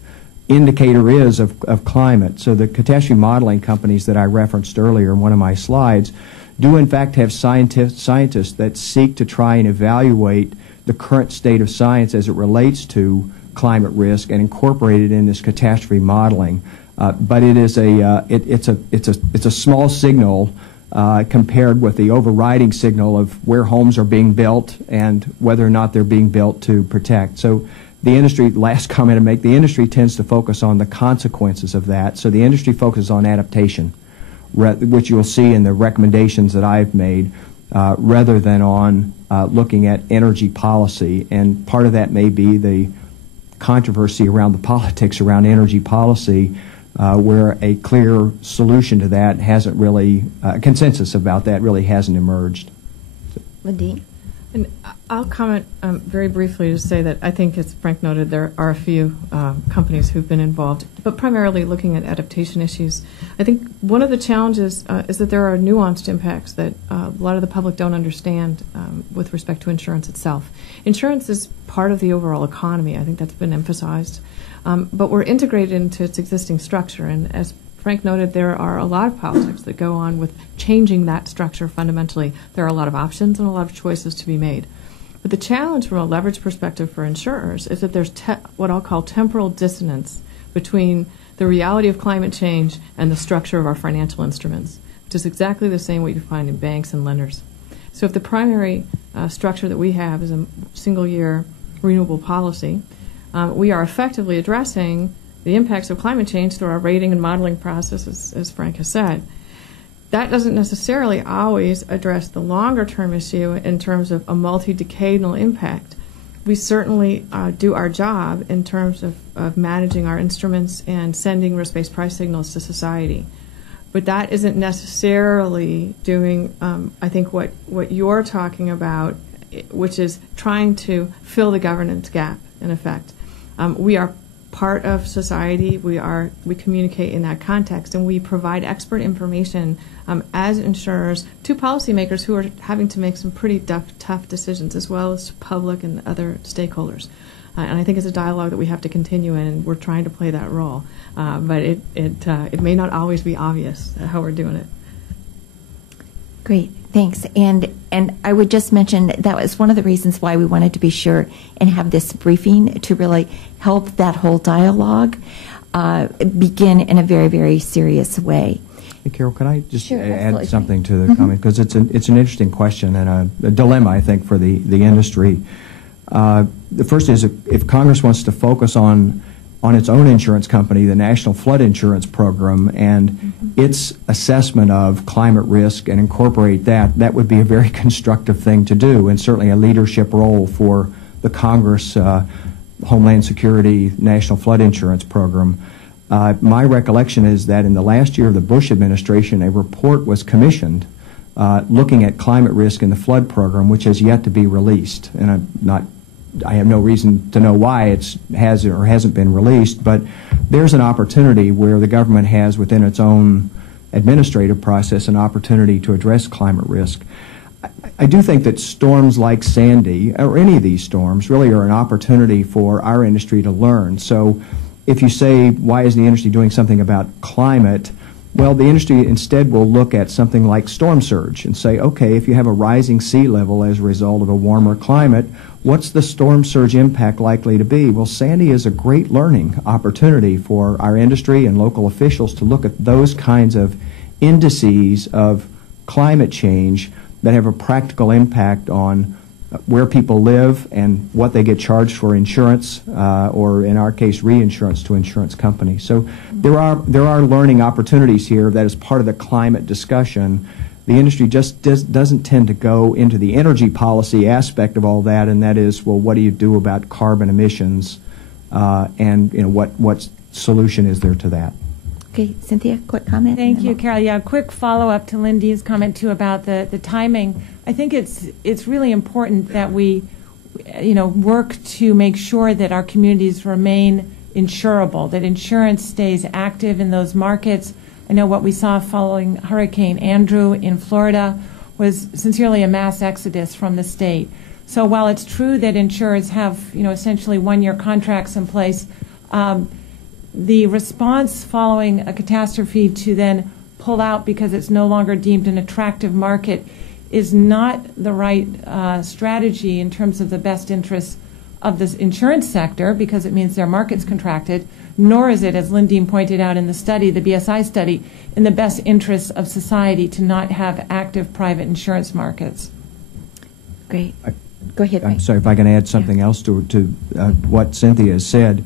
indicator is of climate. So the catastrophe modeling companies that I referenced earlier in one of my slides do in fact have scientists that seek to try and evaluate the current state of science as it relates to climate risk and incorporate it in this catastrophe modeling. But it is it's a small signal compared with the overriding signal of where homes are being built and whether or not they're being built to protect. So the industry, last comment I make, the industry tends to focus on the consequences of that. So the industry focuses on adaptation, which you'll see in the recommendations that I've made, rather than on looking at energy policy. And part of that may be the controversy around the politics around energy policy, where a clear solution to that hasn't really, consensus about that really hasn't emerged. Ladine? And I'll comment very briefly to say that I think, as Frank noted, there are a few companies who've been involved, but primarily looking at adaptation issues. I think one of the challenges is that there are nuanced impacts that a lot of the public don't understand with respect to insurance itself. Insurance is part of the overall economy. I think that's been emphasized. But we're integrated into its existing structure, and as Frank noted, there are a lot of politics that go on with changing that structure fundamentally. There are a lot of options and a lot of choices to be made. But the challenge from a leverage perspective for insurers is that there's what I'll call temporal dissonance between the reality of climate change and the structure of our financial instruments, which is exactly the same what you find in banks and lenders. So if the primary structure that we have is a single-year renewable policy, we are effectively addressing the impacts of climate change through our rating and modeling process, as Frank has said. That doesn't necessarily always address the longer-term issue in terms of a multi-decadal impact. We certainly do our job in terms of managing our instruments and sending risk-based price signals to society. But that isn't necessarily doing, I think, what you're talking about, which is trying to fill the governance gap, in effect. We are part of society. We communicate in that context, and we provide expert information as insurers to policymakers who are having to make some pretty tough decisions, as well as to public and other stakeholders. And I think it's a dialogue that we have to continue in, and we're trying to play that role. But it may not always be obvious how we're doing it. Great, thanks. And I would just mention that was one of the reasons why we wanted to be sure and have this briefing to really help that whole dialogue begin in a very, very serious way. Hey, Carol, can I just Sure, add something to the comment? Because it's an interesting question and a dilemma, I think, for the industry. The first is if Congress wants to focus on its own insurance company, the National Flood Insurance Program, and its assessment of climate risk and incorporate that would be a very constructive thing to do, and certainly a leadership role for the Congress Homeland Security National Flood Insurance Program. My recollection is that in the last year of the Bush administration, a report was commissioned looking at climate risk in the flood program, which has yet to be released. And I have no reason to know why it has or hasn't been released, but there's an opportunity where the government has within its own administrative process an opportunity to address climate risk. I do think that storms like Sandy, or any of these storms, really are an opportunity for our industry to learn. So if you say, why is the industry doing something about climate, Well, the industry instead will look at something like storm surge and say, okay, if you have a rising sea level as a result of a warmer climate, what's the storm surge impact likely to be? Well, Sandy is a great learning opportunity for our industry and local officials to look at those kinds of indices of climate change that have a practical impact on where people live and what they get charged for insurance, or in our case, reinsurance to insurance companies. So there are learning opportunities here that is part of the climate discussion. The industry just doesn't tend to go into the energy policy aspect of all that, and that is, well, what do you do about carbon emissions, and what solution is there to that? Okay, Cynthia, quick comment. Thank you, Carol. Yeah, a quick follow-up to Lindy's comment, too, about the timing. I think it's really important that we, work to make sure that our communities remain insurable, that insurance stays active in those markets. I know what we saw following Hurricane Andrew in Florida was sincerely a mass exodus from the state. So while it's true that insurers have, essentially one-year contracts in place, the response following a catastrophe to then pull out because it's no longer deemed an attractive market is not the right strategy in terms of the best interests of this insurance sector, because it means their market's contracted, nor is it, as Lindeen pointed out in the study, the BSI study, in the best interests of society to not have active private insurance markets. Great. Go ahead, I'm Mike. sorry if I can add something else to what Cynthia has said.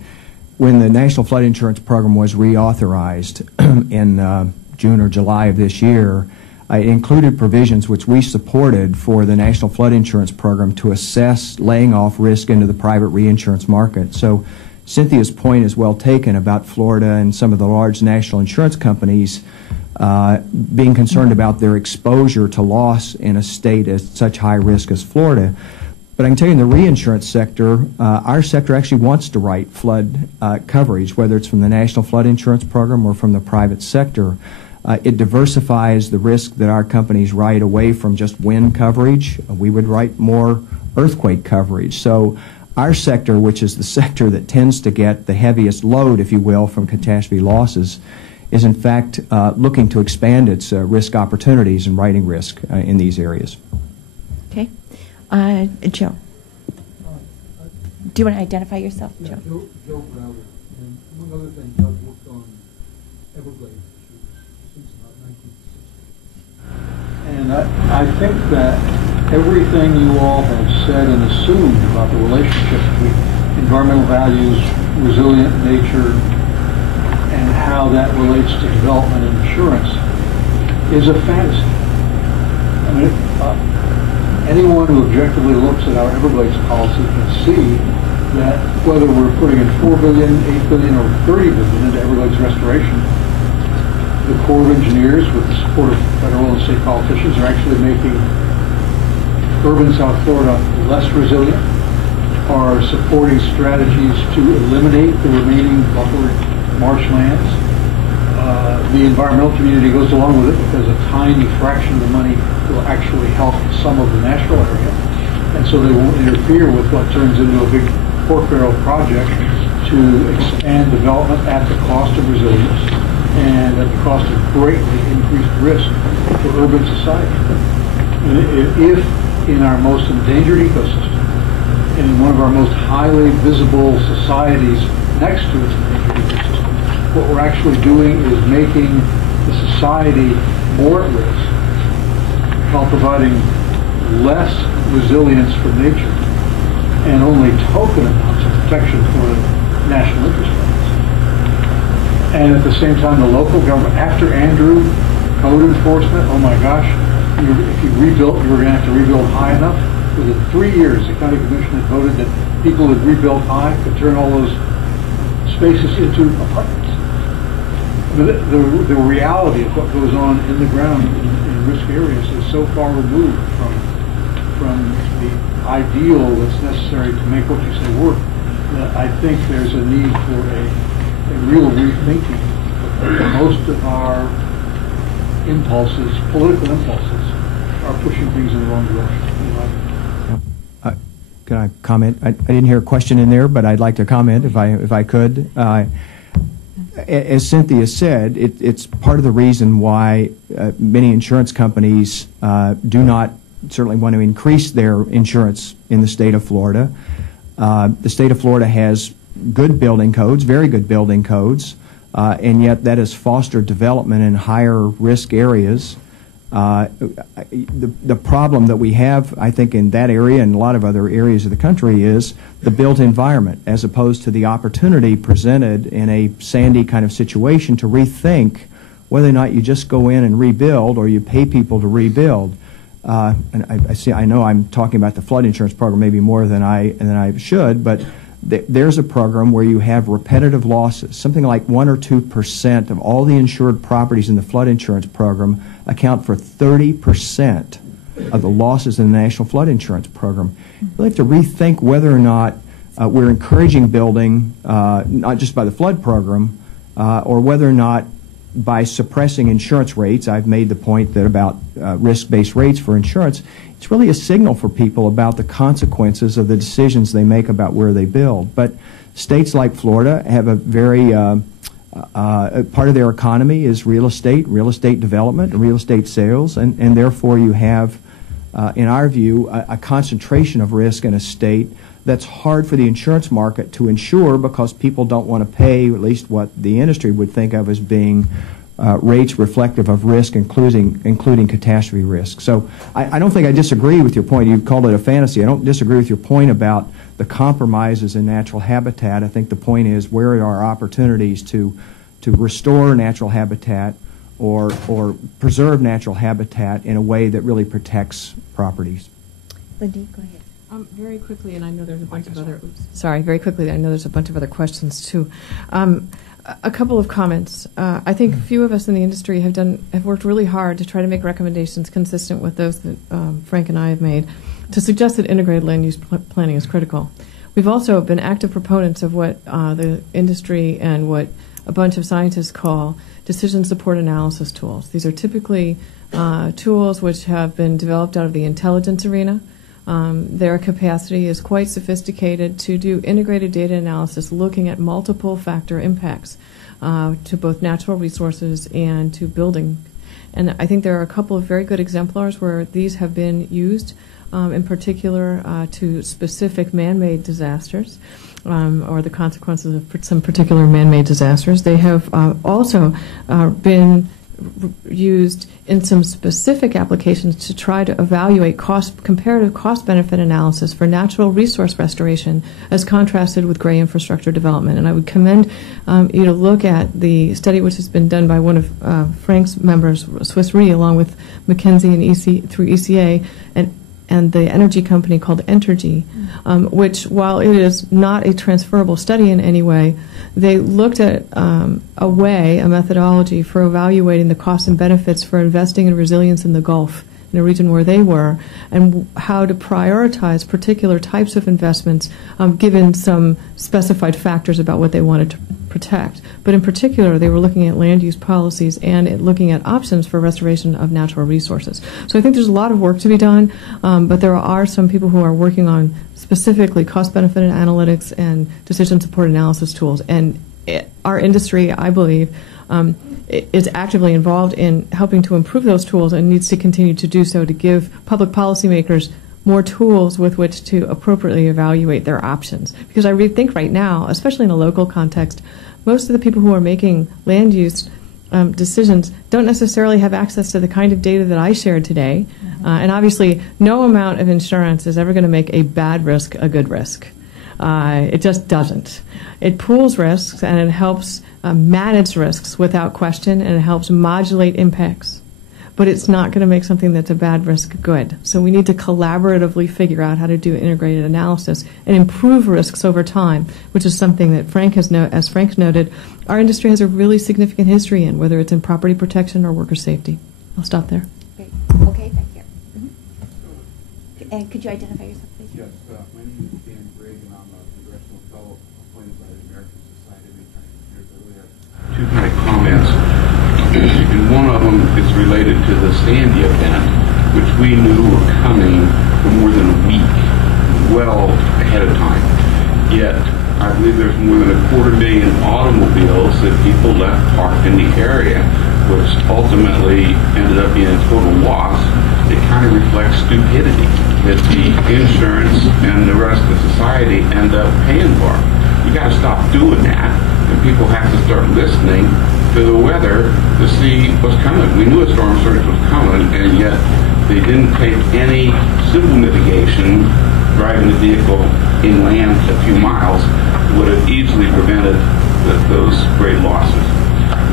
When the National Flood Insurance Program was reauthorized in June or July of this year, it included provisions which we supported for the National Flood Insurance Program to assess laying off risk into the private reinsurance market. So Cynthia's point is well taken about Florida and some of the large national insurance companies being concerned about their exposure to loss in a state at such high risk as Florida. But I can tell you in the reinsurance sector, our sector actually wants to write flood coverage, whether it's from the National Flood Insurance Program or from the private sector. It diversifies the risk that our companies write away from just wind coverage. We would write more earthquake coverage. So our sector, which is the sector that tends to get the heaviest load, if you will, from catastrophe losses, is in fact looking to expand its risk opportunities and writing risk in these areas. Okay. Joe. Do you want to identify yourself, Yeah, Joe? Joe Browder. And among other things, I've worked on Everglades issues since about 1960. And I think that everything you all have said and assumed about the relationship between environmental values, resilient nature, and how that relates to development and insurance is a fantasy. I mean, anyone who objectively looks at our Everglades policy can see that whether we're putting in $4 billion, $8 billion, or $30 billion into Everglades restoration, the Corps of Engineers, with the support of federal and state politicians, are actually making urban South Florida less resilient, are supporting strategies to eliminate the remaining buffer marshlands. The environmental community goes along with it because a tiny fraction of the money will actually help some of the natural area. And so they won't interfere with what turns into a big pork barrel project to expand development at the cost of resilience and at the cost of greatly increased risk for urban society. And if in our most endangered ecosystem, and in one of our most highly visible societies next to its endangered ecosystem, what we're actually doing is making the society more at risk while providing less resilience for nature and only token amounts of protection for the national interest funds. And at the same time, the local government, after Andrew, code enforcement, oh my gosh, if you rebuilt, you were going to have to rebuild high enough. Within 3 years, the county commission had voted that people who rebuilt high could turn all those spaces into apartments. The reality of what goes on in the ground in risk areas is so far removed from the ideal that's necessary to make what you say work that I think there's a need for a real rethinking. Most of our impulses, political impulses, are pushing things in the wrong direction. Can I comment? I didn't hear a question in there, but I'd like to comment if I could. as Cynthia said, it's part of the reason why many insurance companies do not certainly want to increase their insurance in the state of Florida. The state of Florida has good building codes, very good building codes, and yet that has fostered development in higher risk areas. The problem that we have, I think, in that area and a lot of other areas of the country is the built environment, as opposed to the opportunity presented in a Sandy kind of situation to rethink whether or not you just go in and rebuild or you pay people to rebuild. And I know I'm talking about the flood insurance program maybe more than I should, but there's a program where you have repetitive losses. Something like 1 or 2% of all the insured properties in the flood insurance program account for 30% of the losses in the National Flood Insurance Program. We have to rethink whether or not we're encouraging building, not just by the flood program, or whether or not by suppressing insurance rates. I've made the point that about risk-based rates for insurance, it's really a signal for people about the consequences of the decisions they make about where they build. But states like Florida have a very, part of their economy is real estate development, and real estate sales, and therefore you have, in our view, a concentration of risk in a state that's hard for the insurance market to insure because people don't want to pay at least what the industry would think of as being rates reflective of risk, including catastrophe risk. So I don't think I disagree with your point. You called it a fantasy. I don't disagree with your point about the compromises in natural habitat. I think the point is where are our opportunities to restore natural habitat or preserve natural habitat in a way that really protects properties. Lindy, go ahead. Very quickly, and I know there's a bunch of other. Sorry, very quickly. I know there's a bunch of other questions too. A couple of comments. I think few of us in the industry have worked really hard to try to make recommendations consistent with those that Frank and I have made to suggest that integrated land use planning is critical. We've also been active proponents of what the industry and what a bunch of scientists call decision support analysis tools. These are typically tools which have been developed out of the intelligence arena. Their capacity is quite sophisticated to do integrated data analysis looking at multiple factor impacts to both natural resources and to building. And I think there are a couple of very good exemplars where these have been used, in particular to specific man-made disasters or the consequences of some particular man-made disasters. They have also been used in some specific applications to try to evaluate comparative cost-benefit analysis for natural resource restoration as contrasted with gray infrastructure development. And I would commend you to look at the study which has been done by one of Frank's members, Swiss Re, along with McKinsey and through ECA, and the energy company called Entergy, which, while it is not a transferable study in any way, they looked at a methodology for evaluating the costs and benefits for investing in resilience in the Gulf, in a region where they were, and how to prioritize particular types of investments given some specified factors about what they wanted to protect. But in particular, they were looking at land use policies and looking at options for restoration of natural resources. So I think there's a lot of work to be done, but there are some people who are working on specifically cost-benefit analytics and decision support analysis tools. And our industry, I believe, is actively involved in helping to improve those tools and needs to continue to do so to give public policymakers more tools with which to appropriately evaluate their options. Because I think right now, especially in a local context, most of the people who are making land use decisions don't necessarily have access to the kind of data that I shared today. And obviously, no amount of insurance is ever going to make a bad risk a good risk. It just doesn't. It pools risks and it helps manage risks without question, and it helps modulate impacts. But it's not going to make something that's a bad risk good. So we need to collaboratively figure out how to do integrated analysis and improve risks over time, which is something that as Frank noted, our industry has a really significant history in, whether it's in property protection or worker safety. I'll stop there. Great. Okay, back here. And could you identify yourself, please? Yes, my name is Dan Brigg, and I'm a congressional fellow appointed by the American Society of Engineers. I really have two kind of comments. And one of them is related to the Sandy event, which we knew were coming for more than a week, well ahead of time. Yet I believe there's more than 250,000 automobiles that people left parked in the area, which ultimately ended up being a total loss. It kind of reflects stupidity that the insurance and the rest of society end up paying for. You got to stop doing that, and people have to start listening to the weather to see what's coming. We knew a storm surge was coming, and yet they didn't take any simple mitigation. Driving the vehicle inland a few miles would have easily prevented those great losses.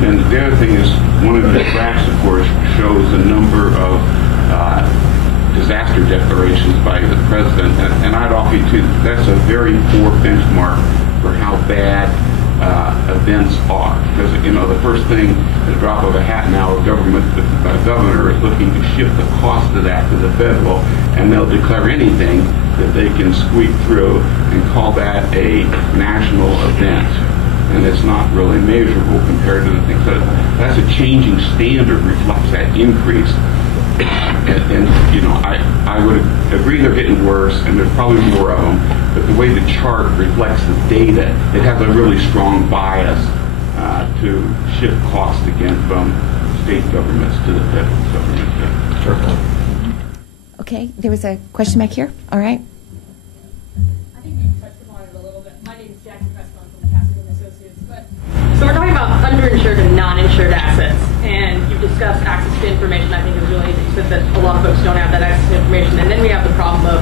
And the other thing is, one of the graphs, of course, shows the number of disaster declarations by the president, and I'd offer you too, that's a very poor benchmark for how bad events are. Because, you know, the first thing, at the drop of a hat now, the governor is looking to shift the cost of that to the federal, and they'll declare anything that they can squeak through and call that a national event. And it's not really measurable compared to the things. So that's a changing standard, reflects that increase. And you know, I would agree they're getting worse, and there's probably more of them, but the way the chart reflects the data, it has a really strong bias to shift costs again from state governments to the federal government. Certainly. Okay, there was a question back here. All right. I think you touched upon it a little bit. My name is Jackie Preston from Castle Associates. So we're talking about underinsured and non-insured assets, and you discussed access to information. I think it was really interesting. You said that a lot of folks don't have that access to information, and then we have the problem of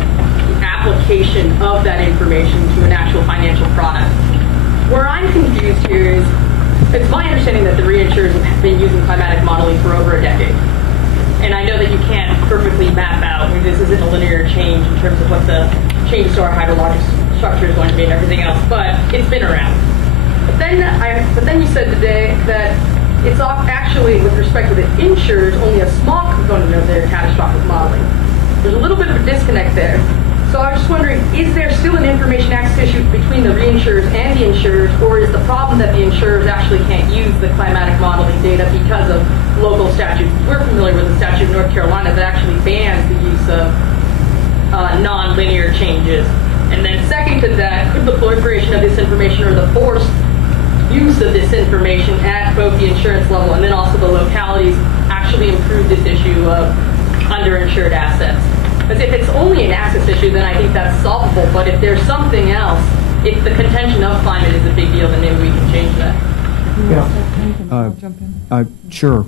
the application of that information to an actual financial product. Where I'm confused here is, it's my understanding that the reinsurers have been using climatic modeling for over a decade. And I know that you can't perfectly map out, this isn't a linear change in terms of what the changes to our hydrologic structure is going to be and everything else, but it's been around. But then you said today that it's actually, with respect to the insurers, only a small component of their catastrophic modeling. There's a little bit of a disconnect there. So I was just wondering, is there still an information access issue between the reinsurers and the insurers, or is the problem that the insurers actually can't use the climatic modeling data because of local statutes? We're familiar with the statute in North Carolina that actually bans the use of non-linear changes. And then second to that, could the proliferation of this information or the forced use of this information at both the insurance level and then also the localities actually improve this issue of underinsured assets? Because if it's only an access issue, then I think that's solvable. But if there's something else, if the contention of climate is a big deal, then maybe we can change that. Yeah. Sure.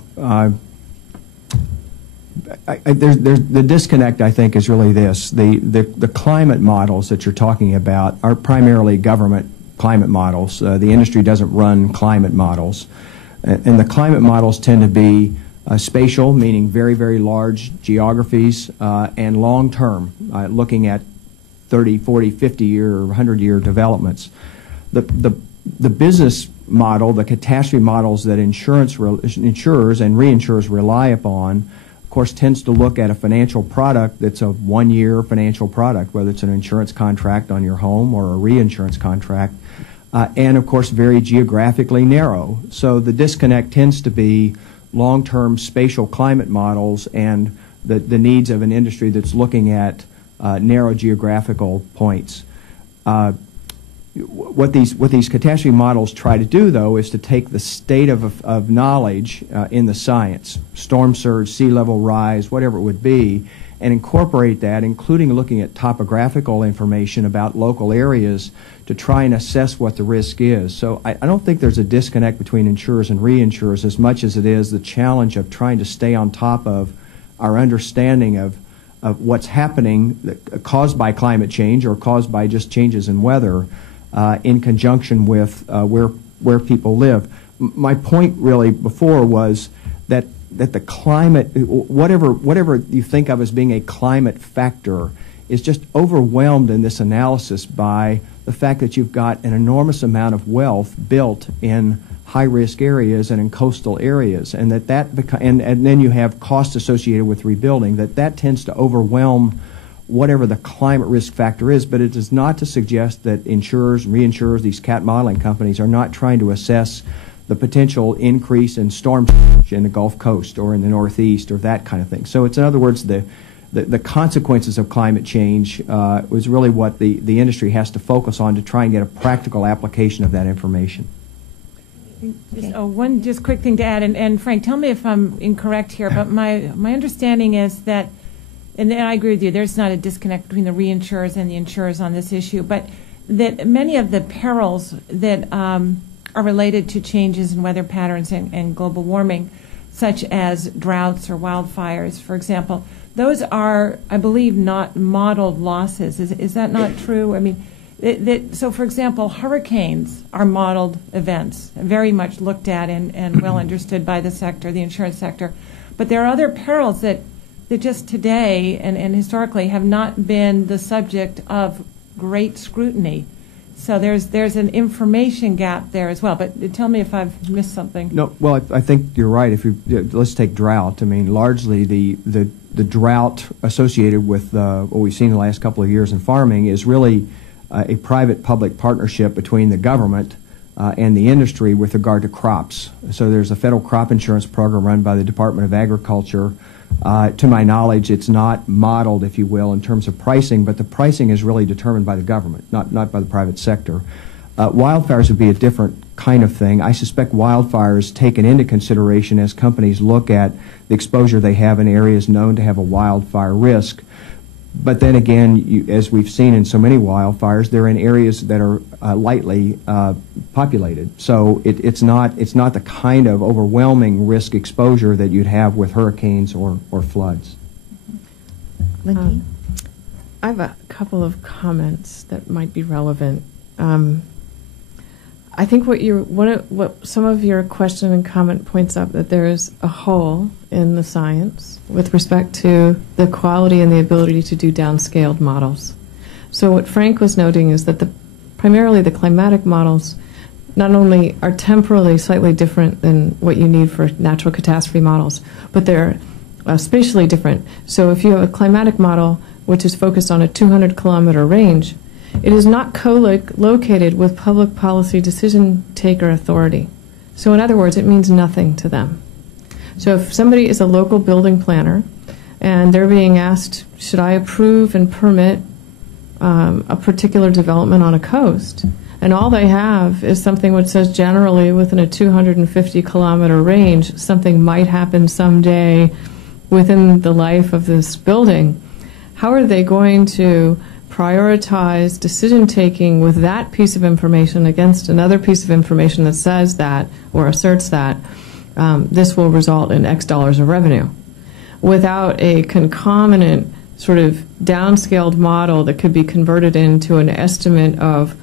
There's the disconnect, I think, is really this. The climate models that you're talking about are primarily government climate models. The industry doesn't run climate models. And the climate models tend to be spatial, meaning very, very large geographies, and long-term, looking at 30, 40, 50-year or 100-year developments. The business model, the catastrophe models that insurers and reinsurers rely upon, of course, tends to look at a financial product that's a one-year financial product, whether it's an insurance contract on your home or a reinsurance contract, and, of course, very geographically narrow. So the disconnect tends to be long-term spatial climate models and the needs of an industry that's looking at narrow geographical points. What these catastrophe models try to do, though, is to take the state of knowledge in the science, storm surge, sea level rise, whatever it would be, and incorporate that, including looking at topographical information about local areas to try and assess what the risk is. So I don't think there's a disconnect between insurers and reinsurers as much as it is the challenge of trying to stay on top of our understanding of what's happening caused by climate change or caused by just changes in weather in conjunction with where people live. My point really before was that the climate, whatever you think of as being a climate factor, is just overwhelmed in this analysis by the fact that you've got an enormous amount of wealth built in high-risk areas and in coastal areas, and and then you have costs associated with rebuilding. That tends to overwhelm whatever the climate risk factor is, but it is not to suggest that insurers and reinsurers, these cat modeling companies, are not trying to assess the potential increase in storm in the Gulf Coast or in the Northeast or that kind of thing. So it's, in other words, the the consequences of climate change was really what the industry has to focus on to try and get a practical application of that information. One just quick thing to add, and Frank, tell me if I'm incorrect here, but my understanding is that, and I agree with you, there's not a disconnect between the reinsurers and the insurers on this issue, but that many of the perils that are related to changes in weather patterns and global warming, such as droughts or wildfires, for example, those are, I believe, not modeled losses. Is that not true? I mean, so, for example, hurricanes are modeled events, very much looked at and well understood by the sector, the insurance sector. But there are other perils that just today and historically have not been the subject of great scrutiny. So there's an information gap there as well. But tell me if I've missed something. No, well, I think you're right. If you let's take drought. I mean, largely the drought associated with what we've seen in the last couple of years in farming is really a private-public partnership between the government and the industry with regard to crops. So there's a federal crop insurance program run by the Department of Agriculture. To my knowledge, it's not modeled, if you will, in terms of pricing, but the pricing is really determined by the government, not by the private sector. Wildfires would be a different kind of thing. I suspect wildfires taken into consideration as companies look at the exposure they have in areas known to have a wildfire risk. But then again, as we've seen in so many wildfires, they're in areas that are lightly populated. So it's not the kind of overwhelming risk exposure that you'd have with hurricanes or floods. Lindy? I have a couple of comments that might be relevant. I think what some of your question and comment points up that there is a hole in the science with respect to the quality and the ability to do downscaled models. So what Frank was noting is that primarily the climatic models not only are temporally slightly different than what you need for natural catastrophe models, but they're spatially different. So if you have a climatic model which is focused on a 200-kilometer range, it is not co-located with public policy decision-taker authority. So in other words, it means nothing to them. So if somebody is a local building planner and they're being asked, should I approve and permit a particular development on a coast, and all they have is something which says generally within a 250-kilometer range, something might happen someday within the life of this building, how are they going to prioritize decision-taking with that piece of information against another piece of information that says that or asserts that this will result in X dollars of revenue without a concomitant sort of downscaled model that could be converted into an estimate of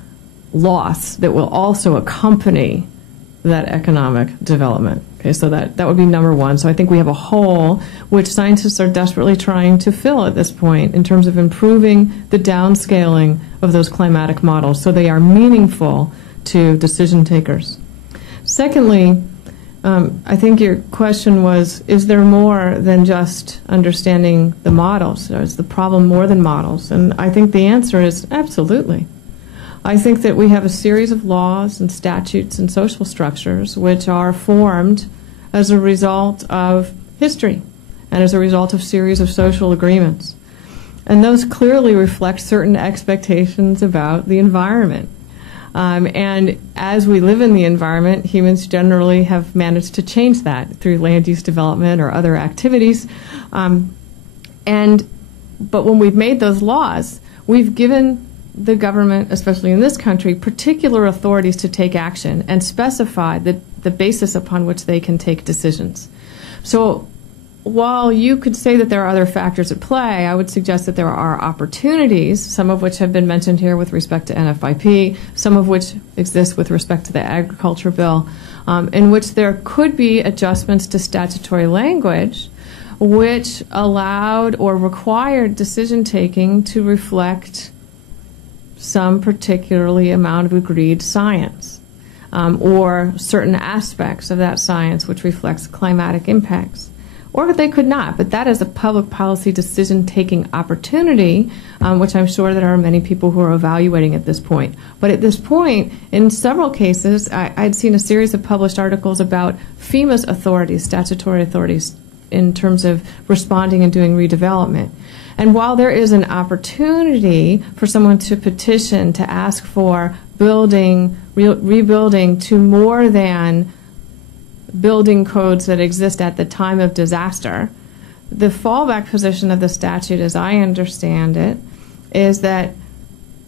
loss that will also accompany that economic development. Okay, so that would be number one. So I think we have a hole which scientists are desperately trying to fill at this point in terms of improving the downscaling of those climatic models so they are meaningful to decision takers. Secondly, I think your question was, is there more than just understanding the models? Is the problem more than models? And I think the answer is absolutely. I think that we have a series of laws and statutes and social structures which are formed as a result of history and as a result of series of social agreements. And those clearly reflect certain expectations about the environment. And as we live in the environment, humans generally have managed to change that through land use development or other activities. But when we've made those laws, we've given the government, especially in this country, particular authorities to take action and specify the basis upon which they can take decisions. So while you could say that there are other factors at play, I would suggest that there are opportunities, some of which have been mentioned here with respect to NFIP, some of which exist with respect to the agriculture bill, in which there could be adjustments to statutory language which allowed or required decision-taking to reflect some particularly amount of agreed science, or certain aspects of that science which reflects climatic impacts. Or they could not, but that is a public policy decision-taking opportunity, which I'm sure there are many people who are evaluating at this point. But at this point, in several cases, I'd seen a series of published articles about FEMA's authorities, statutory authorities, in terms of responding and doing redevelopment. And while there is an opportunity for someone to petition to ask for rebuilding to more than building codes that exist at the time of disaster, the fallback position of the statute, as I understand it, is that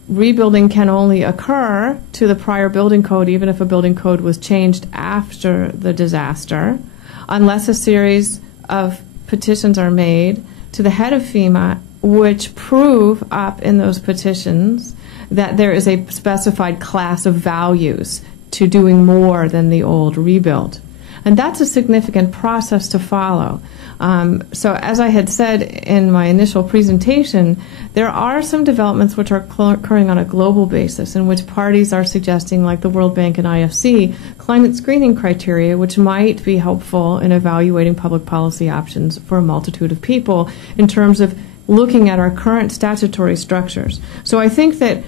rebuilding can only occur to the prior building code, even if a building code was changed after the disaster, unless a series of petitions are made to the head of FEMA, which prove up in those petitions that there is a specified class of values to doing more than the old rebuild. And that's a significant process to follow. So as I had said in my initial presentation, there are some developments which are occurring on a global basis in which parties are suggesting, like the World Bank and IFC, climate screening criteria which might be helpful in evaluating public policy options for a multitude of people in terms of looking at our current statutory structures. So I think that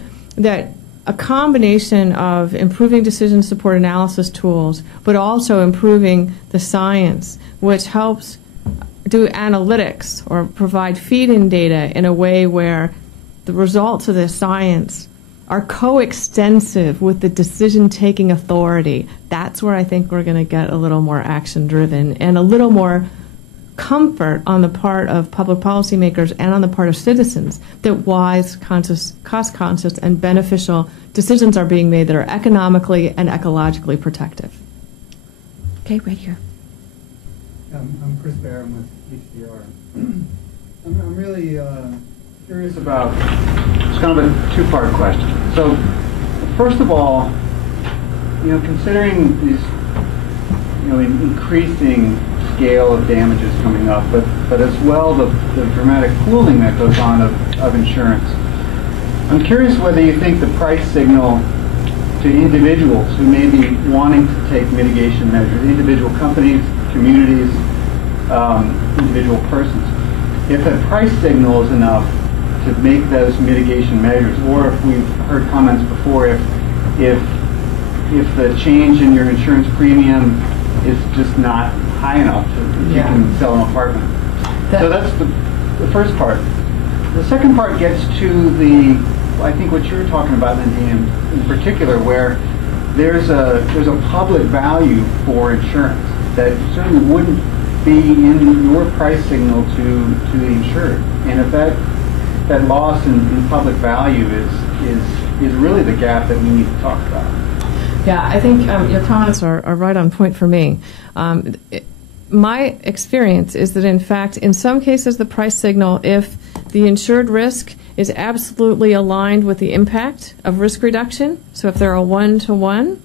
a combination of improving decision support analysis tools, but also improving the science, which helps do analytics or provide feed-in data in a way where the results of this science are coextensive with the decision-taking authority. That's where I think we're going to get a little more action-driven and a little more comfort on the part of public policymakers and on the part of citizens that wise, cost-conscious, and beneficial decisions are being made that are economically and ecologically protective. Okay, right here. I'm Chris Barron with HDR. I'm really curious about, it's kind of a two-part question. So, first of all, considering these, increasing scale of damages coming up, but as well the dramatic pooling that goes on of insurance. I'm curious whether you think the price signal to individuals who may be wanting to take mitigation measures, individual companies, communities, individual persons, if a price signal is enough to make those mitigation measures, or if we've heard comments before, if the change in your insurance premium is just not high enough to you can sell an apartment. So that's the first part. The second part gets to I think what you're talking about, Nadine, in particular, where there's a public value for insurance that certainly wouldn't be in your price signal to the insured. And if that loss in public value is really the gap that we need to talk about. Yeah, I think your comments are right on point for me. My experience is that, in fact, in some cases, the price signal, if the insured risk is absolutely aligned with the impact of risk reduction, so if they're a one-to-one,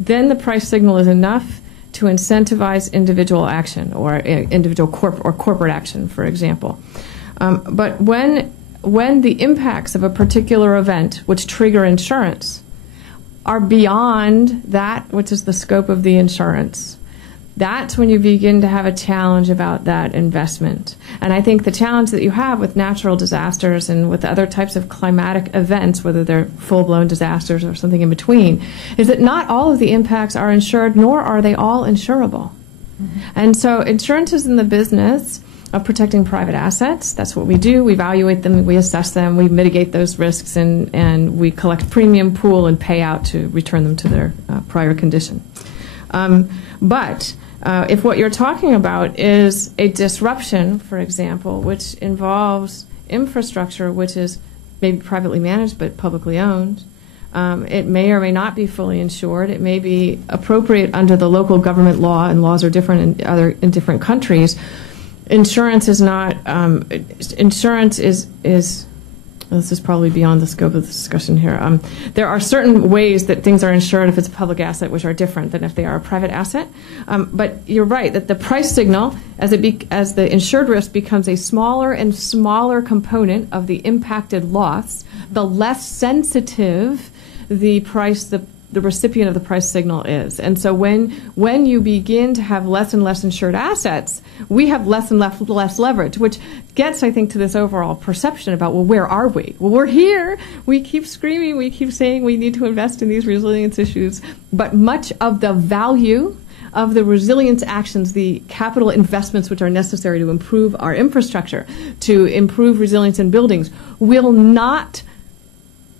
then the price signal is enough to incentivize individual action or individual corporate action, for example. But when the impacts of a particular event which trigger insurance are beyond that which is the scope of the insurance, that's when you begin to have a challenge about that investment. And I think the challenge that you have with natural disasters and with other types of climatic events, whether they're full-blown disasters or something in between, is that not all of the impacts are insured, nor are they all insurable. Mm-hmm. And so insurance is in the business of protecting private assets. That's what we do. We evaluate them, we assess them, we mitigate those risks, and we collect premium, pool, and pay out to return them to their prior condition. But if what you're talking about is a disruption, for example, which involves infrastructure which is maybe privately managed but publicly owned, it may or may not be fully insured. It may be appropriate under the local government law, and laws are different in different countries. Insurance is not. Insurance is. This is probably beyond the scope of the discussion here. There are certain ways that things are insured if it's a public asset, which are different than if they are a private asset. But you're right that the price signal, as the insured risk becomes a smaller and smaller component of the impacted loss, the less sensitive the price, the the recipient of the price signal is. And so when you begin to have less and less insured assets, we have less and less leverage, which gets, I think, to this overall perception about, well, where are we? Well, we're here. We keep screaming. We keep saying we need to invest in these resilience issues. But much of the value of the resilience actions, the capital investments which are necessary to improve our infrastructure, to improve resilience in buildings, will not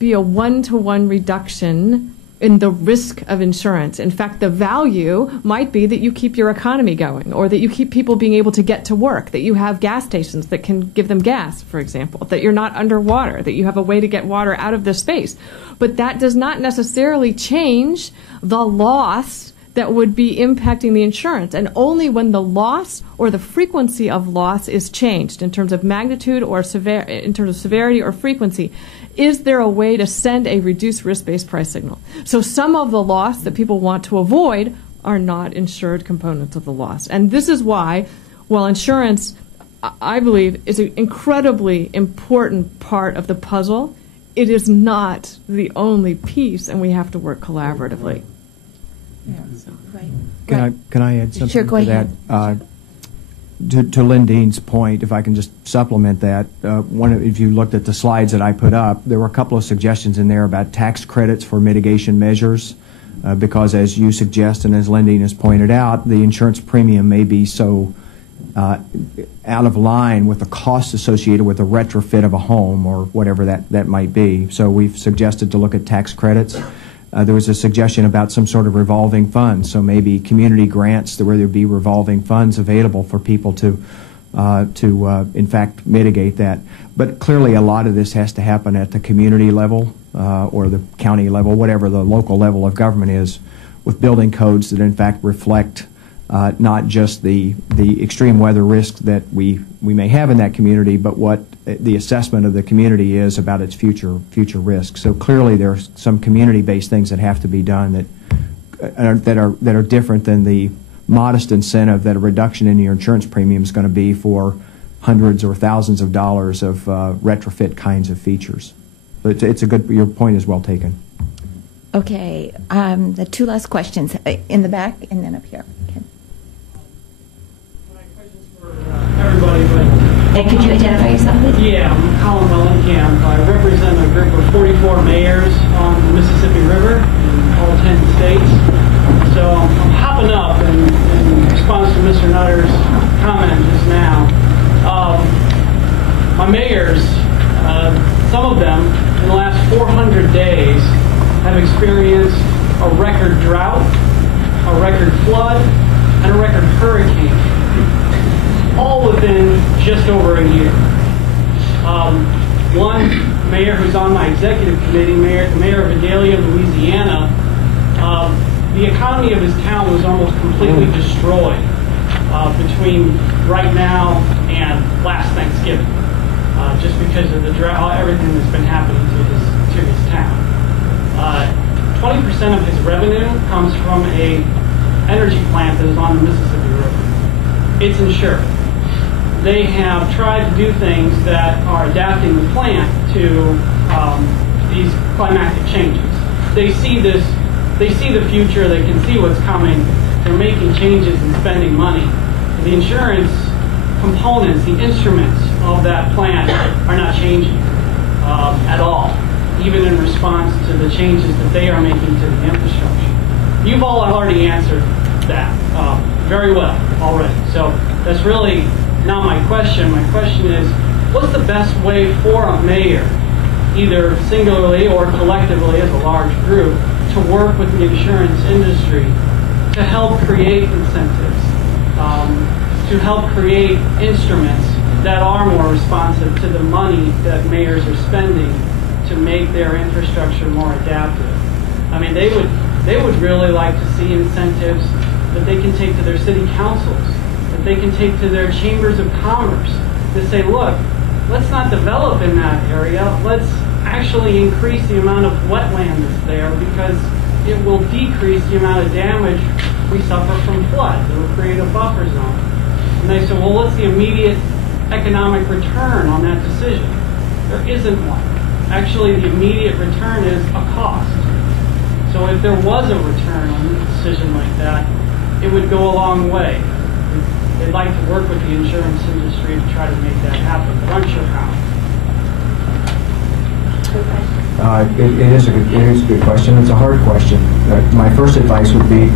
be a one-to-one reduction in the risk of insurance. In fact, the value might be that you keep your economy going, or that you keep people being able to get to work, that you have gas stations that can give them gas, for example, that you're not underwater, that you have a way to get water out of this space. But that does not necessarily change the loss that would be impacting the insurance. And only when the loss or the frequency of loss is changed in terms of magnitude or in terms of severity or frequency, is there a way to send a reduced risk-based price signal. So some of the loss that people want to avoid are not insured components of the loss. And this is why, while insurance, I believe, is an incredibly important part of the puzzle, it is not the only piece, and we have to work collaboratively. Yeah. Right. Can I add something Sure, go to ahead. that? To Lynn Dean's point, if I can just supplement that, if you looked at the slides that I put up, there were a couple of suggestions in there about tax credits for mitigation measures, because as you suggest and as Lynn Dean has pointed out, the insurance premium may be so out of line with the costs associated with the retrofit of a home or whatever that might be. So we've suggested to look at tax credits. There was a suggestion about some sort of revolving fund, so maybe community grants where there would be revolving funds available for people to in fact mitigate that. But clearly a lot of this has to happen at the community level or the county level, whatever the local level of government is, with building codes that in fact reflect not just the extreme weather risk that we may have in that community, but what the assessment of the community is about its future risks. So clearly there are some community-based things that have to be done that are different than the modest incentive that a reduction in your insurance premium is going to be for hundreds or thousands of dollars of retrofit kinds of features. But it's a good. Your point is well taken. Okay, the two last questions in the back and then up here. Ken. My question's for everybody, but And could you identify yourself, please? yeah, I'm Colin Mellencamp. I represent a group of 44 mayors on the Mississippi River in all 10 states. So I'm hopping up in response to Mr. Nutter's comment just now. My mayors, some of them in the last 400 days have experienced a record drought, a record flood, and a record hurricane, all within just over a year. One mayor who's on my executive committee, the mayor of Vidalia, Louisiana, the economy of his town was almost completely destroyed between right now and last Thanksgiving, just because of the drought, everything that's been happening to his town. 20% of his revenue comes from a energy plant that is on the Mississippi River. It's insured. They have tried to do things that are adapting the plant to these climatic changes. They see the future, they can see what's coming, they're making changes and spending money. The insurance components, the instruments of that plant are not changing at all, even in response to the changes that they are making to the infrastructure. You've all already answered that very well already. So that's really not my question. My question is, what's the best way for a mayor, either singularly or collectively as a large group, to work with the insurance industry to help create incentives, to help create instruments that are more responsive to the money that mayors are spending to make their infrastructure more adaptive? I mean, they would really like to see incentives that they can take to their city councils, that they can take to their chambers of commerce, to say, look, let's not develop in that area, let's actually increase the amount of wetland that's there, because it will decrease the amount of damage we suffer from floods. It will create a buffer zone. And they said, well, what's the immediate economic return on that decision? There isn't one. Actually, the immediate return is a cost. So if there was a return on a decision like that, it would go a long way. They'd like to work with the insurance industry to try to make that happen, but I'm sure how. It is a good question. It's a hard question. My first advice would be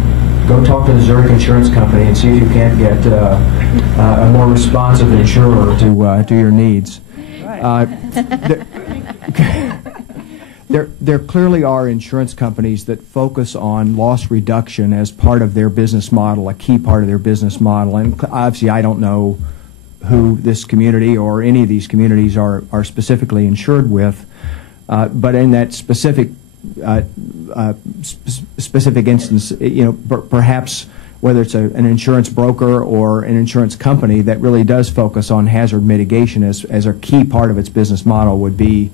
go talk to the Zurich Insurance Company and see if you can't get a more responsive insurer to your needs. There clearly are insurance companies that focus on loss reduction as part of their business model, a key part of their business model. And obviously, I don't know who this community or any of these communities are specifically insured with, but in that specific instance, perhaps whether it's an insurance broker or an insurance company that really does focus on hazard mitigation as a key part of its business model would be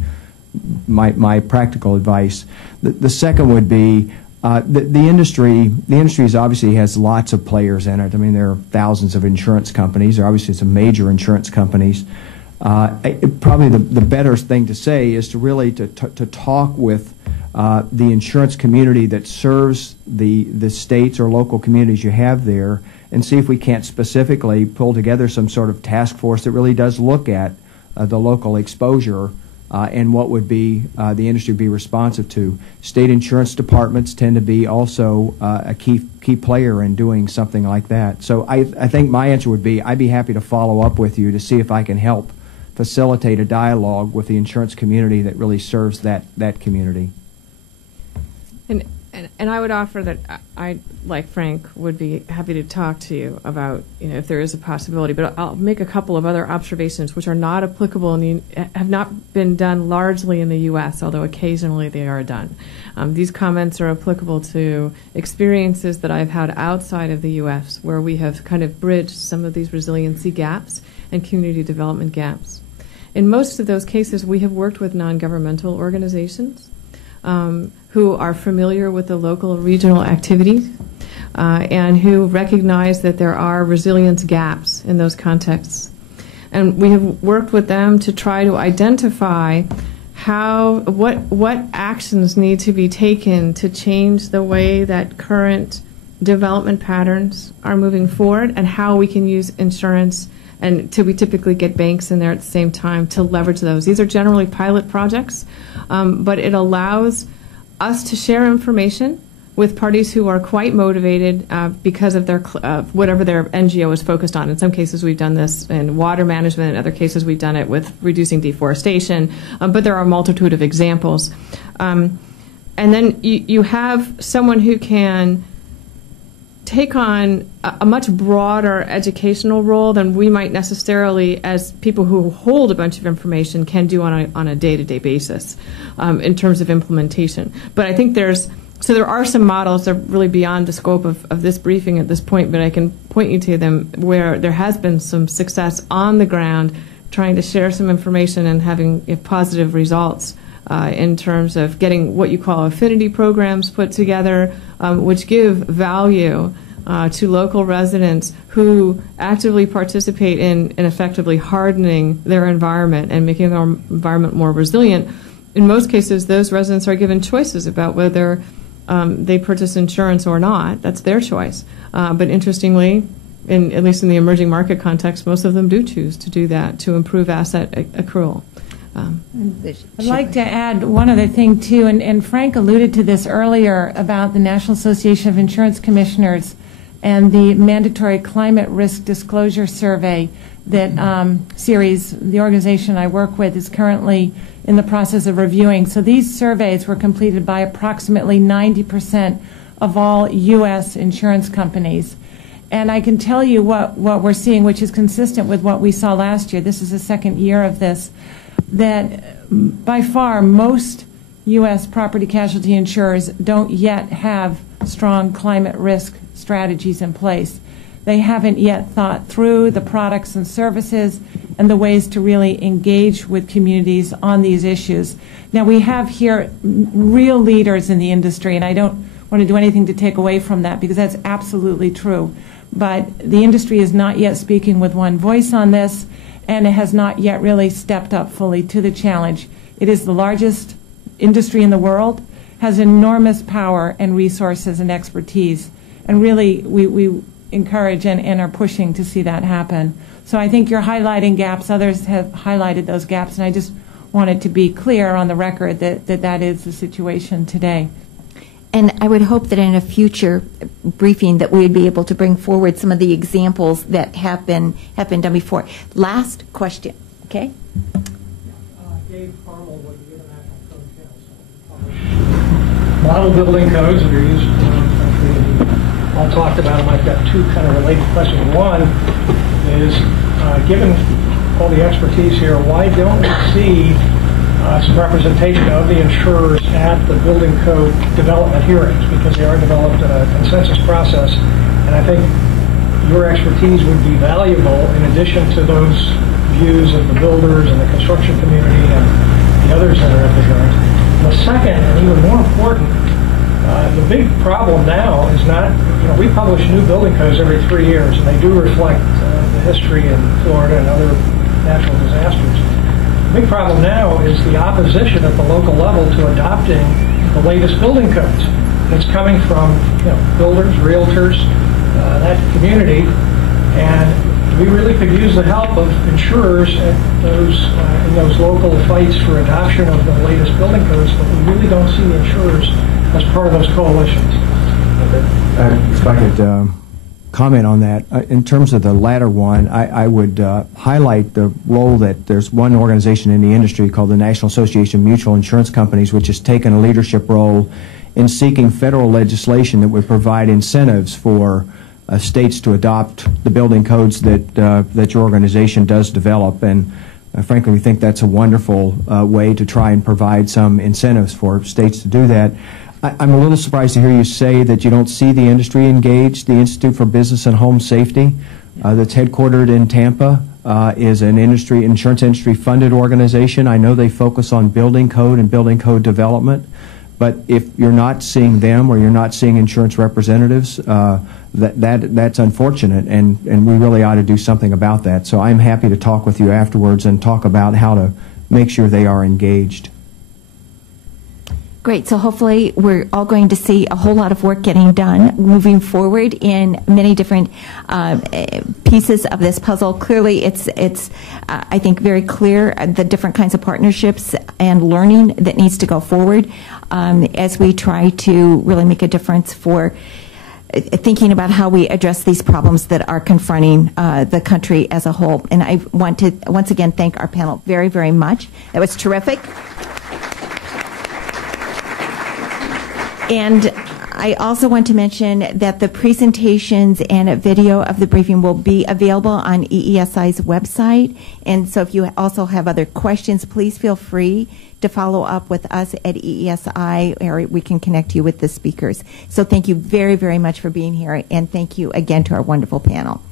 my practical advice. The second would be the industry. The industry obviously has lots of players in it. I mean, there are thousands of insurance companies. There are obviously some major insurance companies. Probably the better thing to say is to really to talk with the insurance community that serves the states or local communities you have there, and see if we can't specifically pull together some sort of task force that really does look at the local exposure and what would be the industry be responsive to. State insurance departments tend to be also a key player in doing something like that. So I think my answer would be I'd be happy to follow up with you to see if I can help facilitate a dialogue with the insurance community that really serves that community. And I would offer that I, like Frank, would be happy to talk to you about, if there is a possibility. But I'll make a couple of other observations which are not applicable and have not been done largely in the U.S., although occasionally they are done. These comments are applicable to experiences that I've had outside of the U.S. where we have kind of bridged some of these resiliency gaps and community development gaps. In most of those cases, we have worked with non-governmental organizations who are familiar with the local regional activities and who recognize that there are resilience gaps in those contexts. And we have worked with them to try to identify what actions need to be taken to change the way that current development patterns are moving forward and how we can use insurance and we typically get banks in there at the same time to leverage those. These are generally pilot projects, but it allows us to share information with parties who are quite motivated because of their whatever their NGO is focused on. In some cases, we've done this in water management. In other cases, we've done it with reducing deforestation. But there are a multitude of examples. And then you have someone who can take on a much broader educational role than we might necessarily, as people who hold a bunch of information, can do on a day-to-day basis in terms of implementation. But I think there are some models that are really beyond the scope of this briefing at this point, but I can point you to them where there has been some success on the ground trying to share some information and having positive results in terms of getting what you call affinity programs put together, which give value to local residents who actively participate in effectively hardening their environment and making our environment more resilient. In most cases, those residents are given choices about whether they purchase insurance or not. That's their choice. But interestingly, at least in the emerging market context, most of them do choose to do that to improve asset accrual. I'd like to add one other thing, too, and Frank alluded to this earlier about the National Association of Insurance Commissioners and the mandatory climate risk disclosure survey that series, the organization I work with, is currently in the process of reviewing. So these surveys were completed by approximately 90% of all U.S. insurance companies. And I can tell you what we're seeing, which is consistent with what we saw last year. This is the second year of this. That by far most U.S. property casualty insurers don't yet have strong climate risk strategies in place. They haven't yet thought through the products and services and the ways to really engage with communities on these issues. Now, we have here real leaders in the industry, and I don't want to do anything to take away from that because that's absolutely true. But the industry is not yet speaking with one voice on this, and it has not yet really stepped up fully to the challenge. It is the largest industry in the world, has enormous power and resources and expertise. And really, we encourage and are pushing to see that happen. So I think you're highlighting gaps. Others have highlighted those gaps, and I just wanted to be clear on the record that is the situation today. And I would hope that in a future briefing that we would be able to bring forward some of the examples that have been done before. Last question, okay? Dave Carmel with the International Code Council. Model building codes that are used around the country. All talked about them. I've got two kind of related questions. One is, given all the expertise here, why don't we see some representation of the insurers at the building code development hearings, because they are developed in a consensus process, and I think your expertise would be valuable in addition to those views of the builders and the construction community and the others that are at the hearings. The second, and even more important, the big problem now is not, we publish new building codes every 3 years, and they do reflect the history in Florida and other natural disasters. The big problem now is the opposition at the local level to adopting the latest building codes. It's coming from builders, realtors, that community, and we really could use the help of insurers at in those local fights for adoption of the latest building codes, but we really don't see the insurers as part of those coalitions. If I could comment on that. In terms of the latter one, I would highlight the role that there's one organization in the industry called the National Association of Mutual Insurance Companies, which has taken a leadership role in seeking federal legislation that would provide incentives for states to adopt the building codes that your organization does develop. And frankly, we think that's a wonderful way to try and provide some incentives for states to do that. I'm a little surprised to hear you say that you don't see the industry engaged. The Institute for Business and Home Safety, that's headquartered in Tampa, is an insurance industry funded organization. I know they focus on building code and building code development, but if you're not seeing them or you're not seeing insurance representatives, that's unfortunate, and we really ought to do something about that. So I'm happy to talk with you afterwards and talk about how to make sure they are engaged. Great. So hopefully we're all going to see a whole lot of work getting done moving forward in many different pieces of this puzzle. Clearly, it's I think, very clear the different kinds of partnerships and learning that needs to go forward as we try to really make a difference for thinking about how we address these problems that are confronting the country as a whole. And I want to once again thank our panel very, very much. That was terrific. And I also want to mention that the presentations and a video of the briefing will be available on EESI's website. And so if you also have other questions, please feel free to follow up with us at EESI, or we can connect you with the speakers. So thank you very, very much for being here, and thank you again to our wonderful panel.